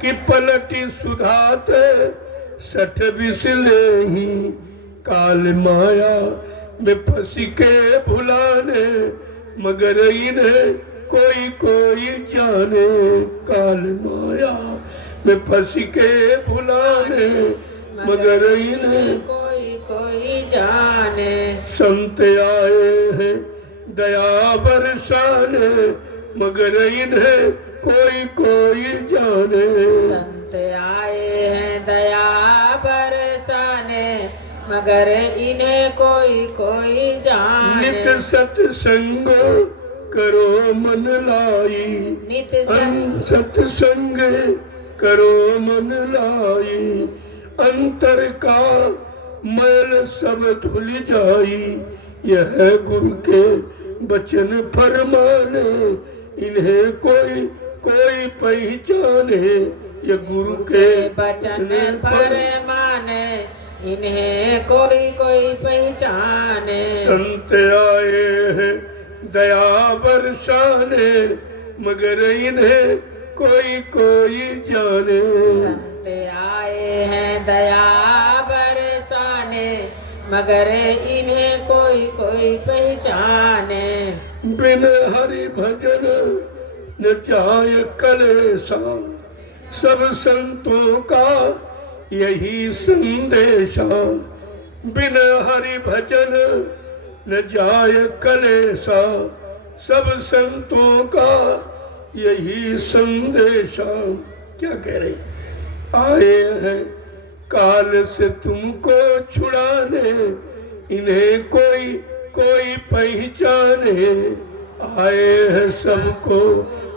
कि पलटी सुधाते सठ विष लेही। काल माया में फंस के भुलाने, मगर इन्हें कोई कोई जाने। काल माया में फंस के भुलाने, मगर इन्हें कोई कोई जाने। संत आए हैं दया बरसाने, मगर इन्हें कोई कोई जाने। संत आए हैं दया बरसाने, मगर इन्हें कोई कोई जाने। नित सत्संग करो मन लाई, नित सत्संग करो मन लाई। अंतर का मैल सब धुल जाई, यह गुरु के बचन फरमाने। इन्हें कोई कोई पहचाने, ये गुरु के बचन फरमाने, इन्हें कोई कोई पहचाने। संत आए हैं दया बरसाने, मगर इन्हें कोई कोई जाने। संत आए हैं दया बरसाने, मगर इन्हें कोई कोई पहचाने। बिन हरि भजन न जाय कलेसा, सब संतों का यही संदेशा। बिन हरि भजन न जाय कलेसा, सब संतों का यही संदेशा। क्या कह रहे? आए हैं काल से तुमको छुड़ाने, इन्हें कोई कोई पहचाने। आए हैं सबको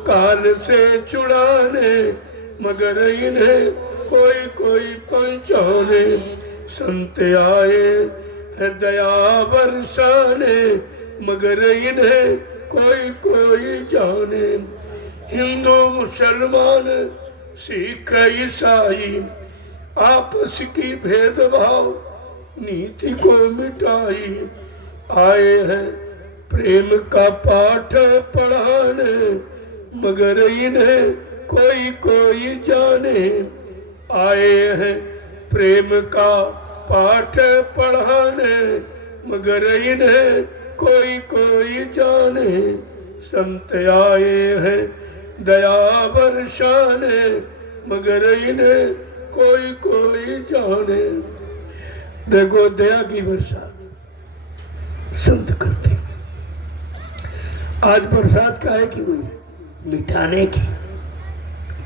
काल से छुड़ाने, मगर इन्हें कोई कोई पहचाने। संत आए हैं दया बरसाने, मगर इन्हें कोई कोई जाने। हिंदू मुसलमान सिख ईसाई आपस की भेदभाव नीति को मिटाई। आए हैं प्रेम का पाठ पढ़ाने, मगर इन्हें कोई कोई जाने। आए हैं प्रेम का पाठ पढ़ाने, मगर इन्हें कोई कोई जाने। संत आए हैं दया बरसाने, मगर इन्हें कोई कोई जाने। देखो दया की बरसात संत करते। आज बरसात काहे की हुई है? मिटाने की,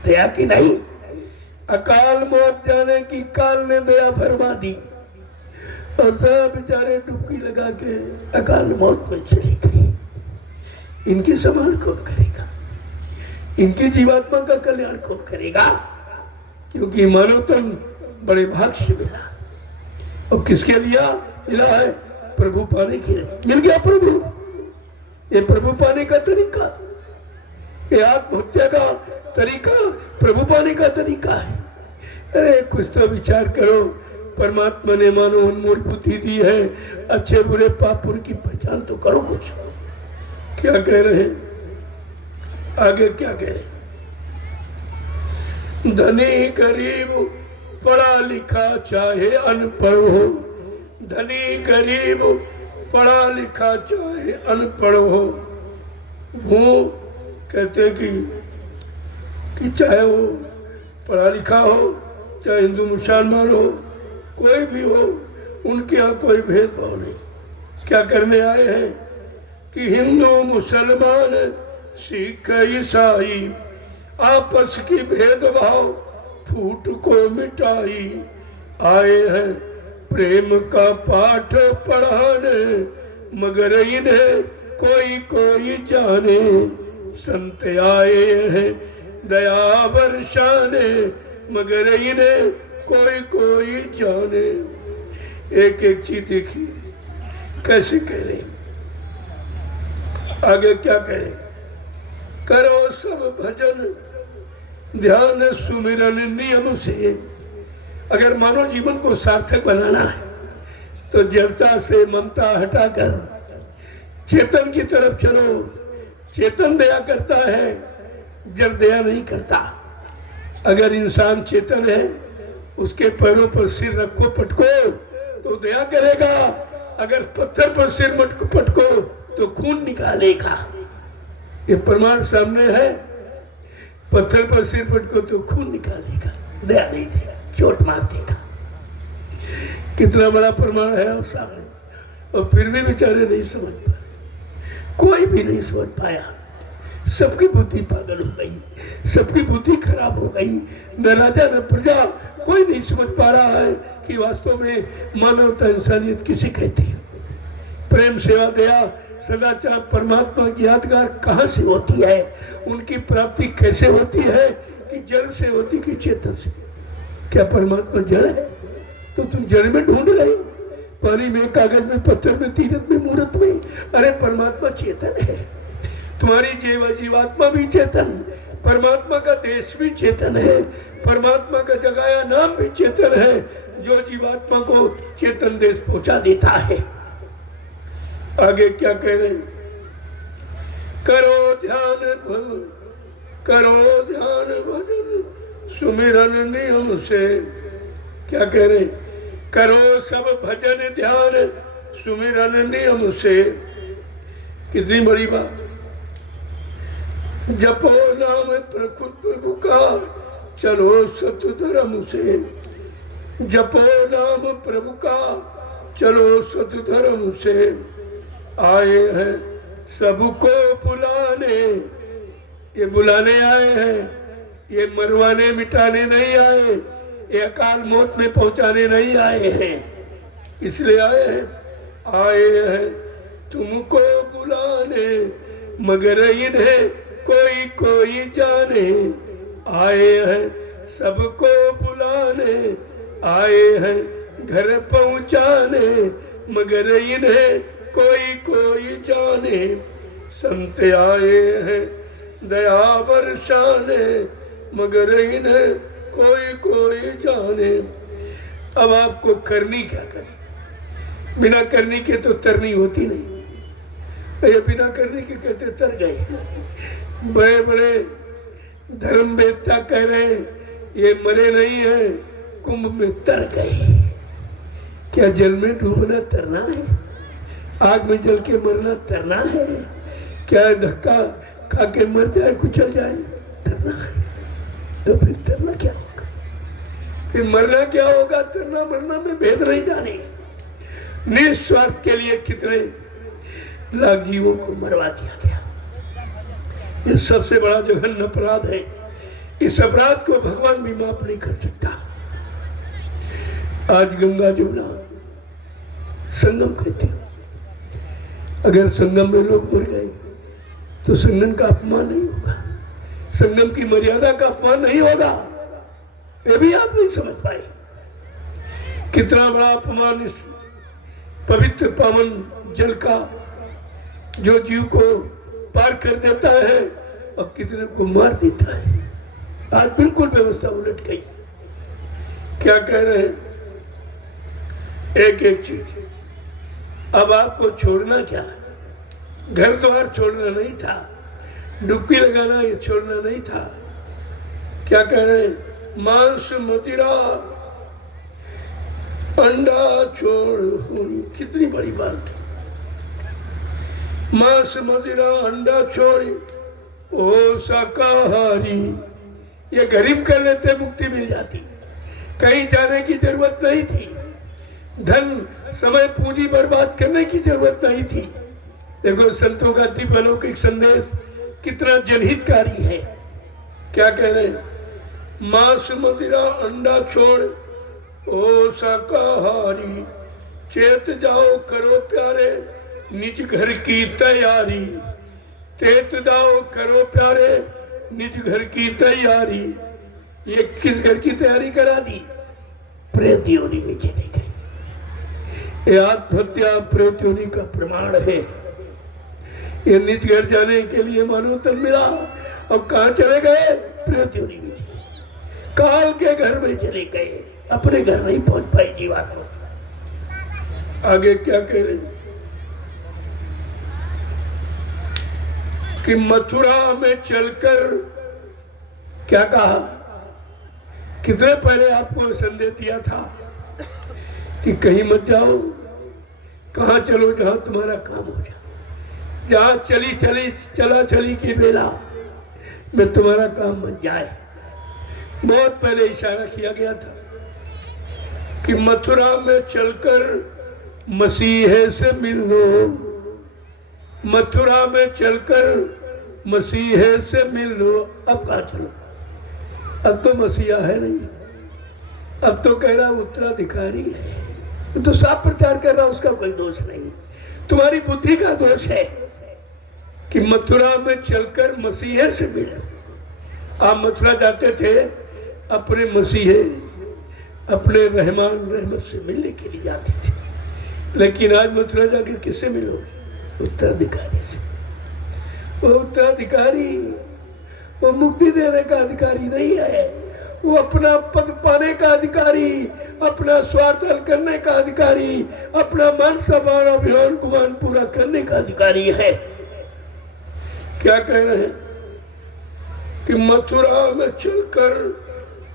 दया की नहीं। अकाल मौत जाने की काल ने दया फरमा दी, और सब बेचारे डुबकी लगा के अकाल मौत में चले गए। इनकी संभाल कौन करेगा? इनकी जीवात्मा का कल्याण कौन करेगा? क्योंकि मानव तन बड़े भाग से मिला, और किसके लिया मिला है? प्रभु पाने के लिए मिल गया प्रभु। ये प्रभु पाने का तरीका, ये आत्महत्या का तरीका प्रभु पाने का तरीका है। अरे कुछ तो विचार करो। परमात्मा ने मानो अनमोल बुद्धि दी है, अच्छे बुरे पाप पुण्य की पहचान तो करो कुछ। क्या कह रहे हैं आगे? क्या कह रहे? धनी गरीब पढ़ा लिखा चाहे अनपढ़ हो, धनी गरीब पढ़ा लिखा चाहे अनपढ़ हो। वो कहते कि चाहे वो पढ़ा लिखा हो, चाहे हिंदू मुसलमान हो, कोई भी हो, उनके यहाँ कोई भेदभाव नहीं। क्या करने आए हैं कि हिंदू मुसलमान सिख ईसाई, आपस की भेदभाव फूट को मिटाई। आए हैं प्रेम का पाठ पढ़ाने, मगर इन्हें कोई कोई जाने। संत आए हैं दया बरसाने, मगर इन्हें कोई कोई जाने। एक एक चीज देखिए कैसे कह रहे, आगे क्या करें। करो सब भजन ध्यान सुमिरन नियम से। अगर मानव जीवन को सार्थक बनाना है तो जड़ता से ममता हटाकर चेतन की तरफ चलो। चेतन दया करता है, जड़ दया नहीं करता। अगर इंसान चेतन है, उसके पैरों पर सिर रखो पटको तो दया करेगा। अगर पत्थर पर सिर पटको तो खून निकालेगा। ये प्रमाण सामने है। पत्थर पर सिर पटको तो खून निकालेगा, दया नहीं देगा, चोट मार देगा। कितना बड़ा प्रमाण है और सामने, और फिर भी बेचारे नहीं समझ पा रहे। कोई भी नहीं समझ पाया। सबकी बुद्धि पागल हो गई, सबकी बुद्धि खराब हो गई। न राजा न प्रजा, कोई नहीं समझ पा रहा है कि वास्तव में मानवता इंसानियत किसे कहती है। प्रेम सेवा दया सदाचार परमात्मा की यादगार कहाँ से होती है, उनकी प्राप्ति कैसे होती है, कि जड़ से होती कि चेतन से। क्या परमात्मा जड़ है तो तुम जड़ में ढूंढ रहे हो, पानी में, कागज में, पत्थर में, तीरथ में, मूर्त में। अरे परमात्मा चेतन है। तुम्हारी जीवात्मा भी चेतन, परमात्मा का देश भी चेतन है, परमात्मा का जगाया नाम भी चेतन है, जो जीवात्मा को चेतन देश पहुंचा देता है। आगे क्या कह रहे हैं। करो ध्यान भजन सुमिरन नियम से। क्या कह रहे हैं। करो सब भजन ध्यान सुमिरन नियम से। कितनी बड़ी बात। जपो नाम प्रभु का चलो सत्य धर्म से। जपो नाम प्रभु का चलो सत्य धर्म से। आए हैं सबको बुलाने, ये बुलाने आए हैं, ये मरवाने मिटाने नहीं आए, ये अकाल मौत में पहुंचाने नहीं आए हैं। इसलिए आए हैं तुमको बुलाने, मगर इन्हें कोई कोई जाने। आए हैं सबको बुलाने, आए हैं घर पहुंचाने, मगर इन्हें कोई कोई जाने। संत आए हैं दया बरसाने, मगर इन्हें कोई कोई जाने। अब आपको करनी क्या करनी, बिना करनी के तो तरनी होती नहीं। ये बिना करने के कहते तर गए। बड़े बड़े धर्मवेत्ता कह रहे हैं ये मरे नहीं है, कुंभ में तर गए। क्या जल में डूबना तरना है, आग में जल के मरना तरना है? क्या धक्का खा के मर जाए, कुचल जाए, तरना है? तो फिर तरना क्या होगा, फिर मरना क्या होगा? तरना मरना में भेद नहीं जाने। निस्वार्थ के लिए कितने लाख जीवों को मरवा दिया गया। ये सबसे बड़ा जघन्य अपराध है। इस अपराध को भगवान भी माफ नहीं कर सकता। आज गंगा जमुना संगम कहते हो। अगर संगम में लोग मर गए तो संगम का अपमान नहीं होगा, संगम की मर्यादा का अपमान नहीं होगा। ये भी आप नहीं समझ पाए। कितना बड़ा अपमान इस पवित्र पावन जल का, जो जीव को पार कर देता है और कितने को मार देता है। आज बिल्कुल व्यवस्था उलट गई। क्या कह रहे हैं, एक एक चीज। अब आपको छोड़ना क्या है? घर द्वार छोड़ना नहीं था, डुबकी लगाना ये छोड़ना नहीं था। क्या कह रहे हैं, मांस मदिरा अंडा छोड़ होनी। कितनी बड़ी बात है। मांस मदिरा अंडा छोड़ी ओ शाकाहारी। ये गरीब कर लेते मुक्ति मिल जाती, कहीं जाने की जरूरत नहीं थी, धन समय पूंजी बर्बाद करने की जरूरत नहीं थी। देखो संतों का दीप अलौकिक संदेश कितना जनहितकारी है। क्या कह रहे हैं? मांस मदिरा अंडा छोड़ ओ शाकाहारी, चेत जाओ करो प्यारे निज घर की तैयारी। चेत जाओ करो प्यारे निज घर की तैयारी। ये किस घर की तैयारी करा दी? प्रेत योनि में चले गए। ये आत्महत्या प्रेत योनि का प्रमाण है। ये निज घर जाने के लिए मानो तन मिला और कहाँ चले गए? प्रेत योनि में, काल के घर में चले गए, अपने घर नहीं पहुंच पाई जीवात्मा। आगे क्या कह रहे हैं कि मथुरा में चलकर, क्या कहा? कितने पहले आपको संदेश दिया था कि कहीं मत जाओ, कहाँ चलो जहां तुम्हारा काम हो जाए, जहां चला चली की बेला में तुम्हारा काम बन जाए। बहुत पहले इशारा किया गया था कि मथुरा में चलकर मसीहे से मिल लो। मथुरा में चलकर मसीहे से मिल लो। अब कहाँ चलो? अब तो मसीहा है नहीं, अब तो कह रहा उत्तराधिकारी है। तो साफ प्रचार कर रहा, उसका कोई दोष नहीं, तुम्हारी बुद्धि का दोष है कि मथुरा में चलकर मसीहे से मिल लो। आप मथुरा जाते थे अपने मसीहे, अपने रहमान रहमत से मिलने के लिए जाते थे, लेकिन आज मथुरा जाकर किससे मिलोगे? उत्तराधिकारी से। वो उत्तराधिकारी वो मुक्ति देने का अधिकारी नहीं है, वो अपना पद पाने का अधिकारी, अपना स्वार्थ हल करने का अधिकारी, अपना मन समान अभिमान गुमान पूरा करने का अधिकारी है। क्या कह रहे हैं कि मथुरा में चलकर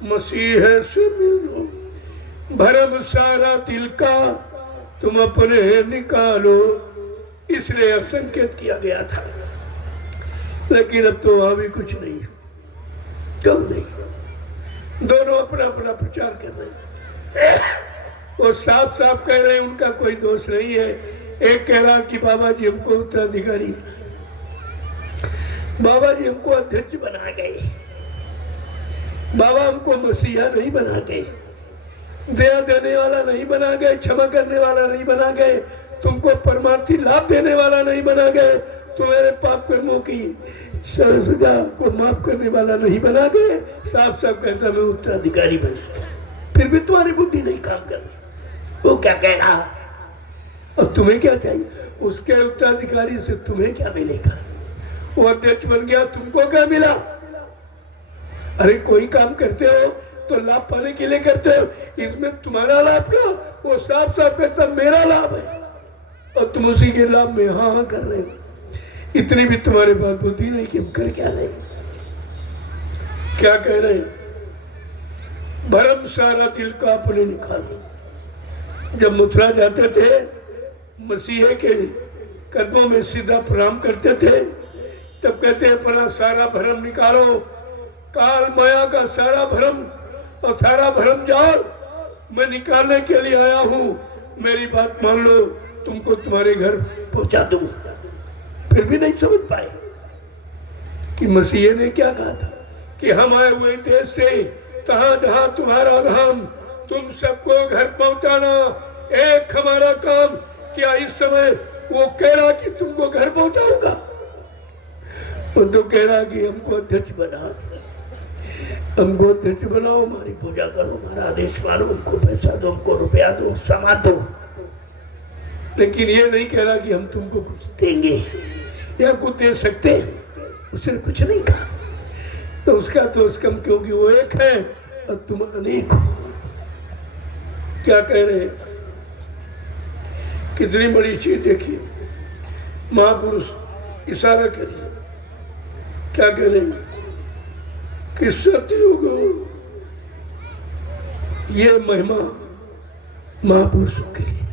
मसीह से मिलो, भरम सारा दिल का तुम अपने निकालो। इसलिए संकेत किया गया था, लेकिन अब तो वहां भी कुछ नहीं, क्यों नहीं? दोनों अपना अपना प्रचार कर रहे हैं। वो साफ साफ कह रहे हैं उनका कोई दोष नहीं है। एक कह रहा कि बाबा जी हमको उत्तराधिकारी, बाबा जी हमको अध्यक्ष बना गए, बाबा हमको मसीहा नहीं बना गए, दया देने वाला नहीं बना गए, क्षमा करने वाला नहीं बना गए, तुमको परमार्थी लाभ देने वाला नहीं बना गए, तुम्हारे पाप कर्मों की सजा को माफ करने वाला नहीं बना गए। साफ साफ कहता मैं उत्तराधिकारी बना गया। फिर भी तुम्हारी बुद्धि नहीं काम कर रही। वो क्या कह रहा? और तुम्हें क्या चाहिए? उसके उत्तराधिकारी से तुम्हें क्या मिलेगा? वो अध्यक्ष बन गया, तुमको क्या मिला? अरे कोई काम करते हो तो लाभ पाने के लिए करते हो, इसमें तुम्हारा लाभ क्या? वो साफ साफ कहता मेरा लाभ है, और तुम उसी के लाभ में हाँ हाँ कर रहे हो। इतनी भी तुम्हारे पास बुद्धि नहीं कि हम कर क्या रहे। क्या कह रहे हैं? भरम सारा दिल का अपने निकालो। जब मथुरा जाते थे मसीहे के कदमों में सीधा प्रणाम करते थे, तब कहते हैं अपना सारा भरम निकालो, काल माया का सारा भरम और सारा भरम जाल मैं निकालने के लिए आया हूं, मेरी बात मान लो, तुमको तुम्हारे घर पहुंचा दूं। फिर भी नहीं समझ पाए कि मसीह ने क्या कहा था कि हम आए हुए देश से तहां जहां तुम्हारा धाम, तुम सबको घर पहुंचाना एक हमारा काम। क्या इस समय वो कह रहा कि तुमको घर पहुंचाऊंगा? वो तो कह रहा कि हमको अध्यक्ष बना, हमको अध्यक्ष बनाओ, हमारी पूजा करो, हमारा आदेश मानो, हमको पैसा दो, हमको रुपया दो, सामान दो। लेकिन ये नहीं कह रहा कि हम तुमको कुछ देंगे या कुछ दे सकते हैं। उसने कुछ नहीं कहा, तो उसका दोष कम, क्योंकि वो एक है और तुम अनेक हो। क्या कह रहे हैं? कितनी बड़ी चीज देखिए, महापुरुष इशारा करिए। क्या कह रहे हैं कि सतयुग ये महिमा महापुरुषों के लिए।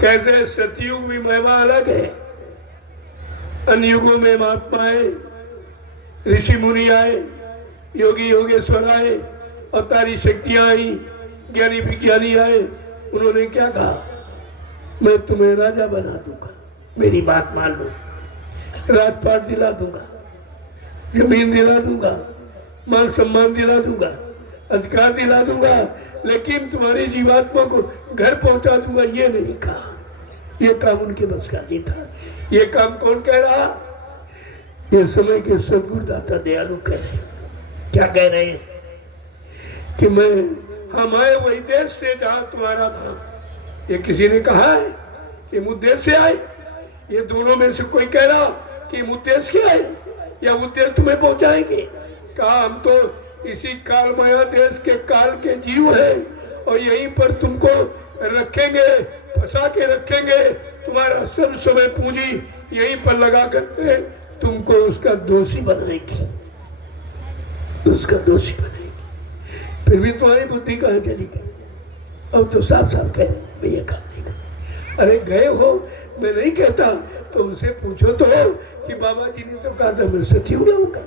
कैसे सतयुग में महिमा अलग है, अन्य युगों में महात्माएं, ऋषि मुनि आए, योगी योगेश्वर आए, अवतारी शक्तियां आई, ज्ञानी विज्ञानी आए। उन्होंने क्या कहा? मैं तुम्हें राजा बना दूंगा, मेरी बात मान लो। राजपाट दिला दूंगा, जमीन दिला दूंगा, मान सम्मान दिला दूंगा, अधिकार दिला दूंगा, लेकिन तुम्हारी जीवात्मा को घर पहुंचा दूंगा ये नहीं कहा। ये काम उनके बस का नहीं था। ये काम कौन कह रहा? ये समय के सदगुरु दाता दयालु कह रहे हैं। क्या कह रहे हैं? कि हम आए वही देश से जहां तुम्हारा धाम। ये किसी ने कहा है कि मुद्देश से आए? ये दोनों में से कोई कह रहा कि मुद्देश के आए या मुद्देश तुम्हें पहुंचाएंगे? कहा हम तो इसी काल माया देश के काल के जीव है और यहीं पर तुमको रखेंगे, फंसा के रखेंगे। तुम्हारा सब समय पूंजी यहीं पर लगा करके तुमको उसका दोषी बनाएगी, उसका दोषी बनाएगी। फिर भी तुम्हारी बुद्धि कहाँ चली गई? अब तो साफ साफ कह मैं ये काम नहीं कर। अरे गए हो, मैं नहीं कहता, तो उनसे पूछो तो कि बाबा जी ने तो कहा था मैं सचिव लाऊंगा।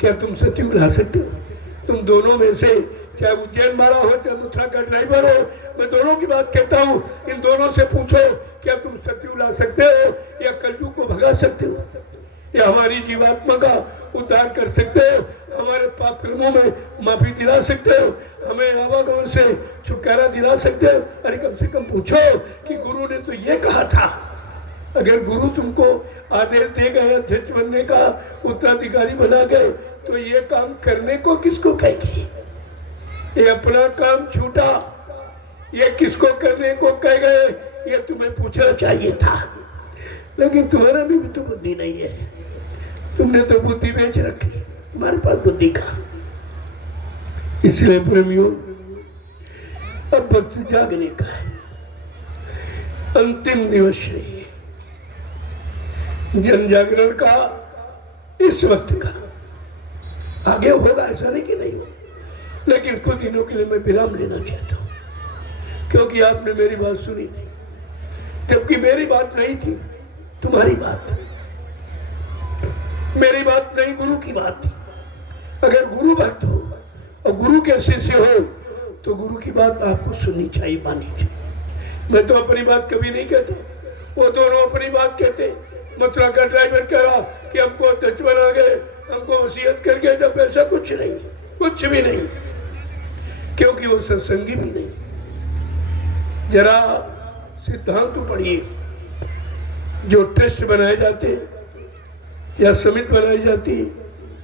क्या तुम सचिव ला सकते हो? तुम दोनों में से, चाहे उज्जैन वाला हो चाहे मथुरा का ड्राइवर हो, मैं दोनों की बात कहता हूँ। इन दोनों से पूछो क्या तुम सचिव ला सकते हो या कलयुग को भगा सकते हो या हमारी जीवात्मा का उद्धार कर सकते हो, हमारे पाप कर्मों में माफी दिला सकते हो, हमें आवागमन से छुटकारा दिला सकते हो। अरे कम से कम पूछो कि गुरु ने तो ये कहा था। अगर गुरु तुमको आदेश दे गए अध्यक्ष बनने का, उत्तराधिकारी बना गए, तो ये काम करने को किसको कहेंगे? ये अपना काम छूटा, ये किसको करने को कह गए? ये तुम्हें पूछना चाहिए था। लेकिन तुम्हारा भी तो बुद्धि नहीं है, तुमने तो बुद्धि बेच रखी, तुम्हारे पास बुद्धि का। इसलिए प्रेमियों, अब वक्त जागने का है, अंतिम दिवस है जन जागरण का, इस वक्त का। आगे होगा ऐसा नहीं कि नहीं होगा, लेकिन कुछ दिनों के लिए मैं विराम लेना चाहता हूं, क्योंकि आपने मेरी बात सुनी नहीं, जबकि मेरी बात नहीं थी, तुम्हारी बात, मेरी बात नहीं, गुरु की बात थी। अगर गुरु भक्त हो और गुरु के शिष्य हो तो गुरु की बात आपको सुननी चाहिए, माननी चाहिए। मैं तो अपनी बात कभी नहीं कहता, वो दोनों अपनी बात कहते। मथुरा का ड्राइवर कह रहा कि हमको अध्यक्ष बना गए, हमको वसीयत करके, जब ऐसा कुछ नहीं, कुछ भी नहीं, क्योंकि वो सत्संगी भी नहीं। जरा सिद्धांत तो पढ़िए, जो ट्रस्ट बनाए जाते हैं या समिति बनाई जाती है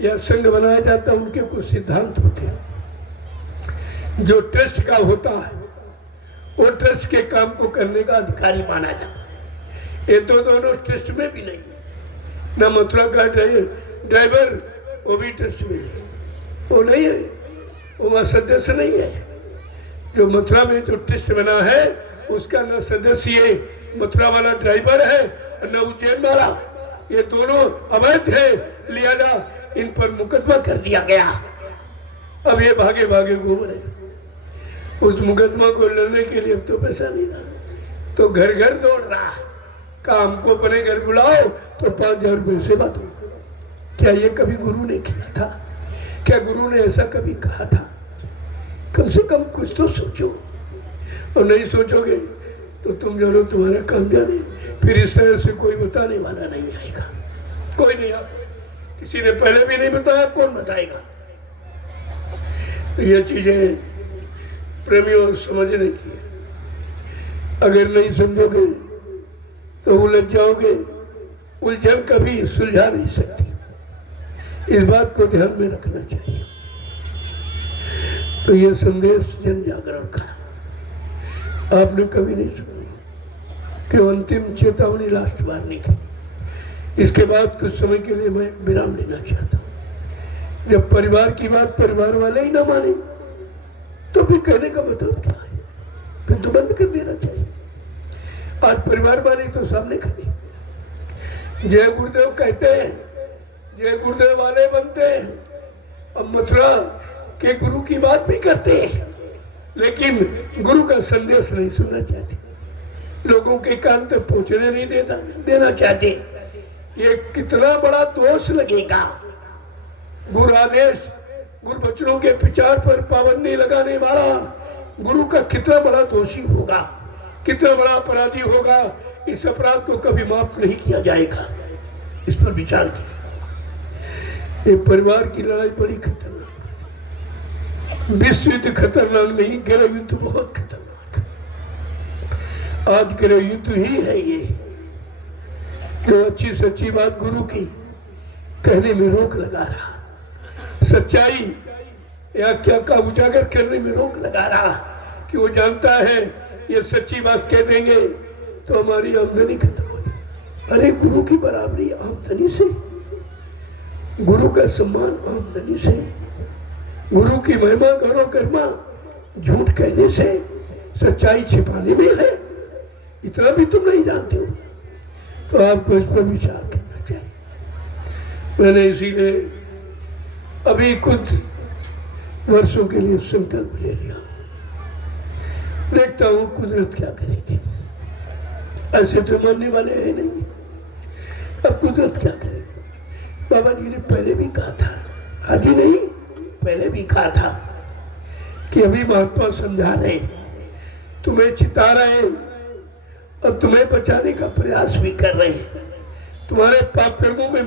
या संघ बनाया जाता है, उनके कुछ सिद्धांत होते हैं। जो ट्रस्ट का होता है वो ट्रस्ट के काम को करने का अधिकारी माना जाता है। ये तो दोनों ट्रस्ट में भी नहीं, ना मथुरा का ड्राइवर वो भी ट्रस्ट में नहीं, वो नहीं है, वो वहाँ सदस्य नहीं है। जो मथुरा में जो ट्रस्ट बना है उसका न सदस्य मथुरा वाला ड्राइवर है और न उज्जैन वाला, ये दोनों अवैध है, लिहाजा इन पर मुकदमा कर दिया गया। अब ये भागे भागे घूम रहे। उस मुकदमा को लड़ने के लिए अब तो पैसा नहीं रहा, तो घर घर दौड़ रहा। काम को अपने घर बुलाओ तो 5,000 रुपये सेवा दो। क्या ये कभी गुरु ने किया था? क्या गुरु ने ऐसा कभी कहा था? कम से कम कुछ तो सोचो, और नहीं सोचोगे तो तुम जानो तुम्हारा काम जाने। फिर इस तरह से कोई बताने वाला नहीं आएगा, कोई नहीं आएगा। किसी ने पहले भी नहीं बताया, कौन बताएगा? तो ये चीजें प्रेमियों समझने की, अगर नहीं समझोगे तो उलझ जाओगे। उलझन कभी सुलझा नहीं सकती, इस बात को ध्यान में रखना चाहिए। तो ये संदेश जन जागरण का आपने कभी नहीं सुना कि अंतिम चेतावनी, लास्ट वार्निंग। इसके बाद कुछ समय के लिए मैं विराम लेना चाहता हूँ। जब परिवार की बात परिवार वाले ही ना माने तो फिर कहने का मतलब क्या है? फिर तो बंद कर देना चाहिए। आज परिवार वाले तो सामने खड़े जय गुरुदेव कहते हैं, जय गुरुदेव वाले बनते हैं, अब मथुरा के गुरु की बात भी करते हैं, लेकिन गुरु का संदेश नहीं सुनना चाहते, लोगों के कान तक पहुंचने नहीं देना चाहते। ये कितना बड़ा दोष लगेगा। गुरु आदेश, गुरु बचनों के विचार पर पाबंदी लगाने वाला गुरु का कितना बड़ा दोषी होगा, कितना बड़ा अपराधी होगा। इस अपराध को कभी माफ नहीं किया जाएगा, इस पर विचार किया। ये परिवार की लड़ाई बड़ी खतरनाक, विश्व युद्ध खतरनाक नहीं, गृह युद्ध बहुत खतरनाक। आज गृह युद्ध ही है ये, जो अच्छी सच्ची बात गुरु की कहने में रोक लगा रहा, सच्चाई या क्या का उजागर करने में रोक लगा रहा, कि वो जानता है ये सच्ची बात कह देंगे तो हमारी आमदनी खत्म हो जाए। अरे गुरु की बराबरी आमदनी से, गुरु का सम्मान आमदनी से, गुरु की महिमा करो कर्मा झूठ कहने से, सच्चाई छिपाने में है। इतना भी तुम नहीं जानते हो, तो आपको इस पर विचार करना चाहिए। मैंने इसीलिए अभी कुछ वर्षों के लिए संकल्प ले लिया, देखता हूं कुदरत क्या करेगी। ऐसे तो मानने वाले हैं नहीं, अब कुदरत क्या करेगी। बाबा जी ने पहले भी कहा था, आज ही नहीं पहले भी कहा था कि अभी महात्मा समझा रहे, तुम्हें चिता रहे और तुम्हें बचाने का प्रयास भी कर रहे हैं। तुम्हारे पाप कर्मों में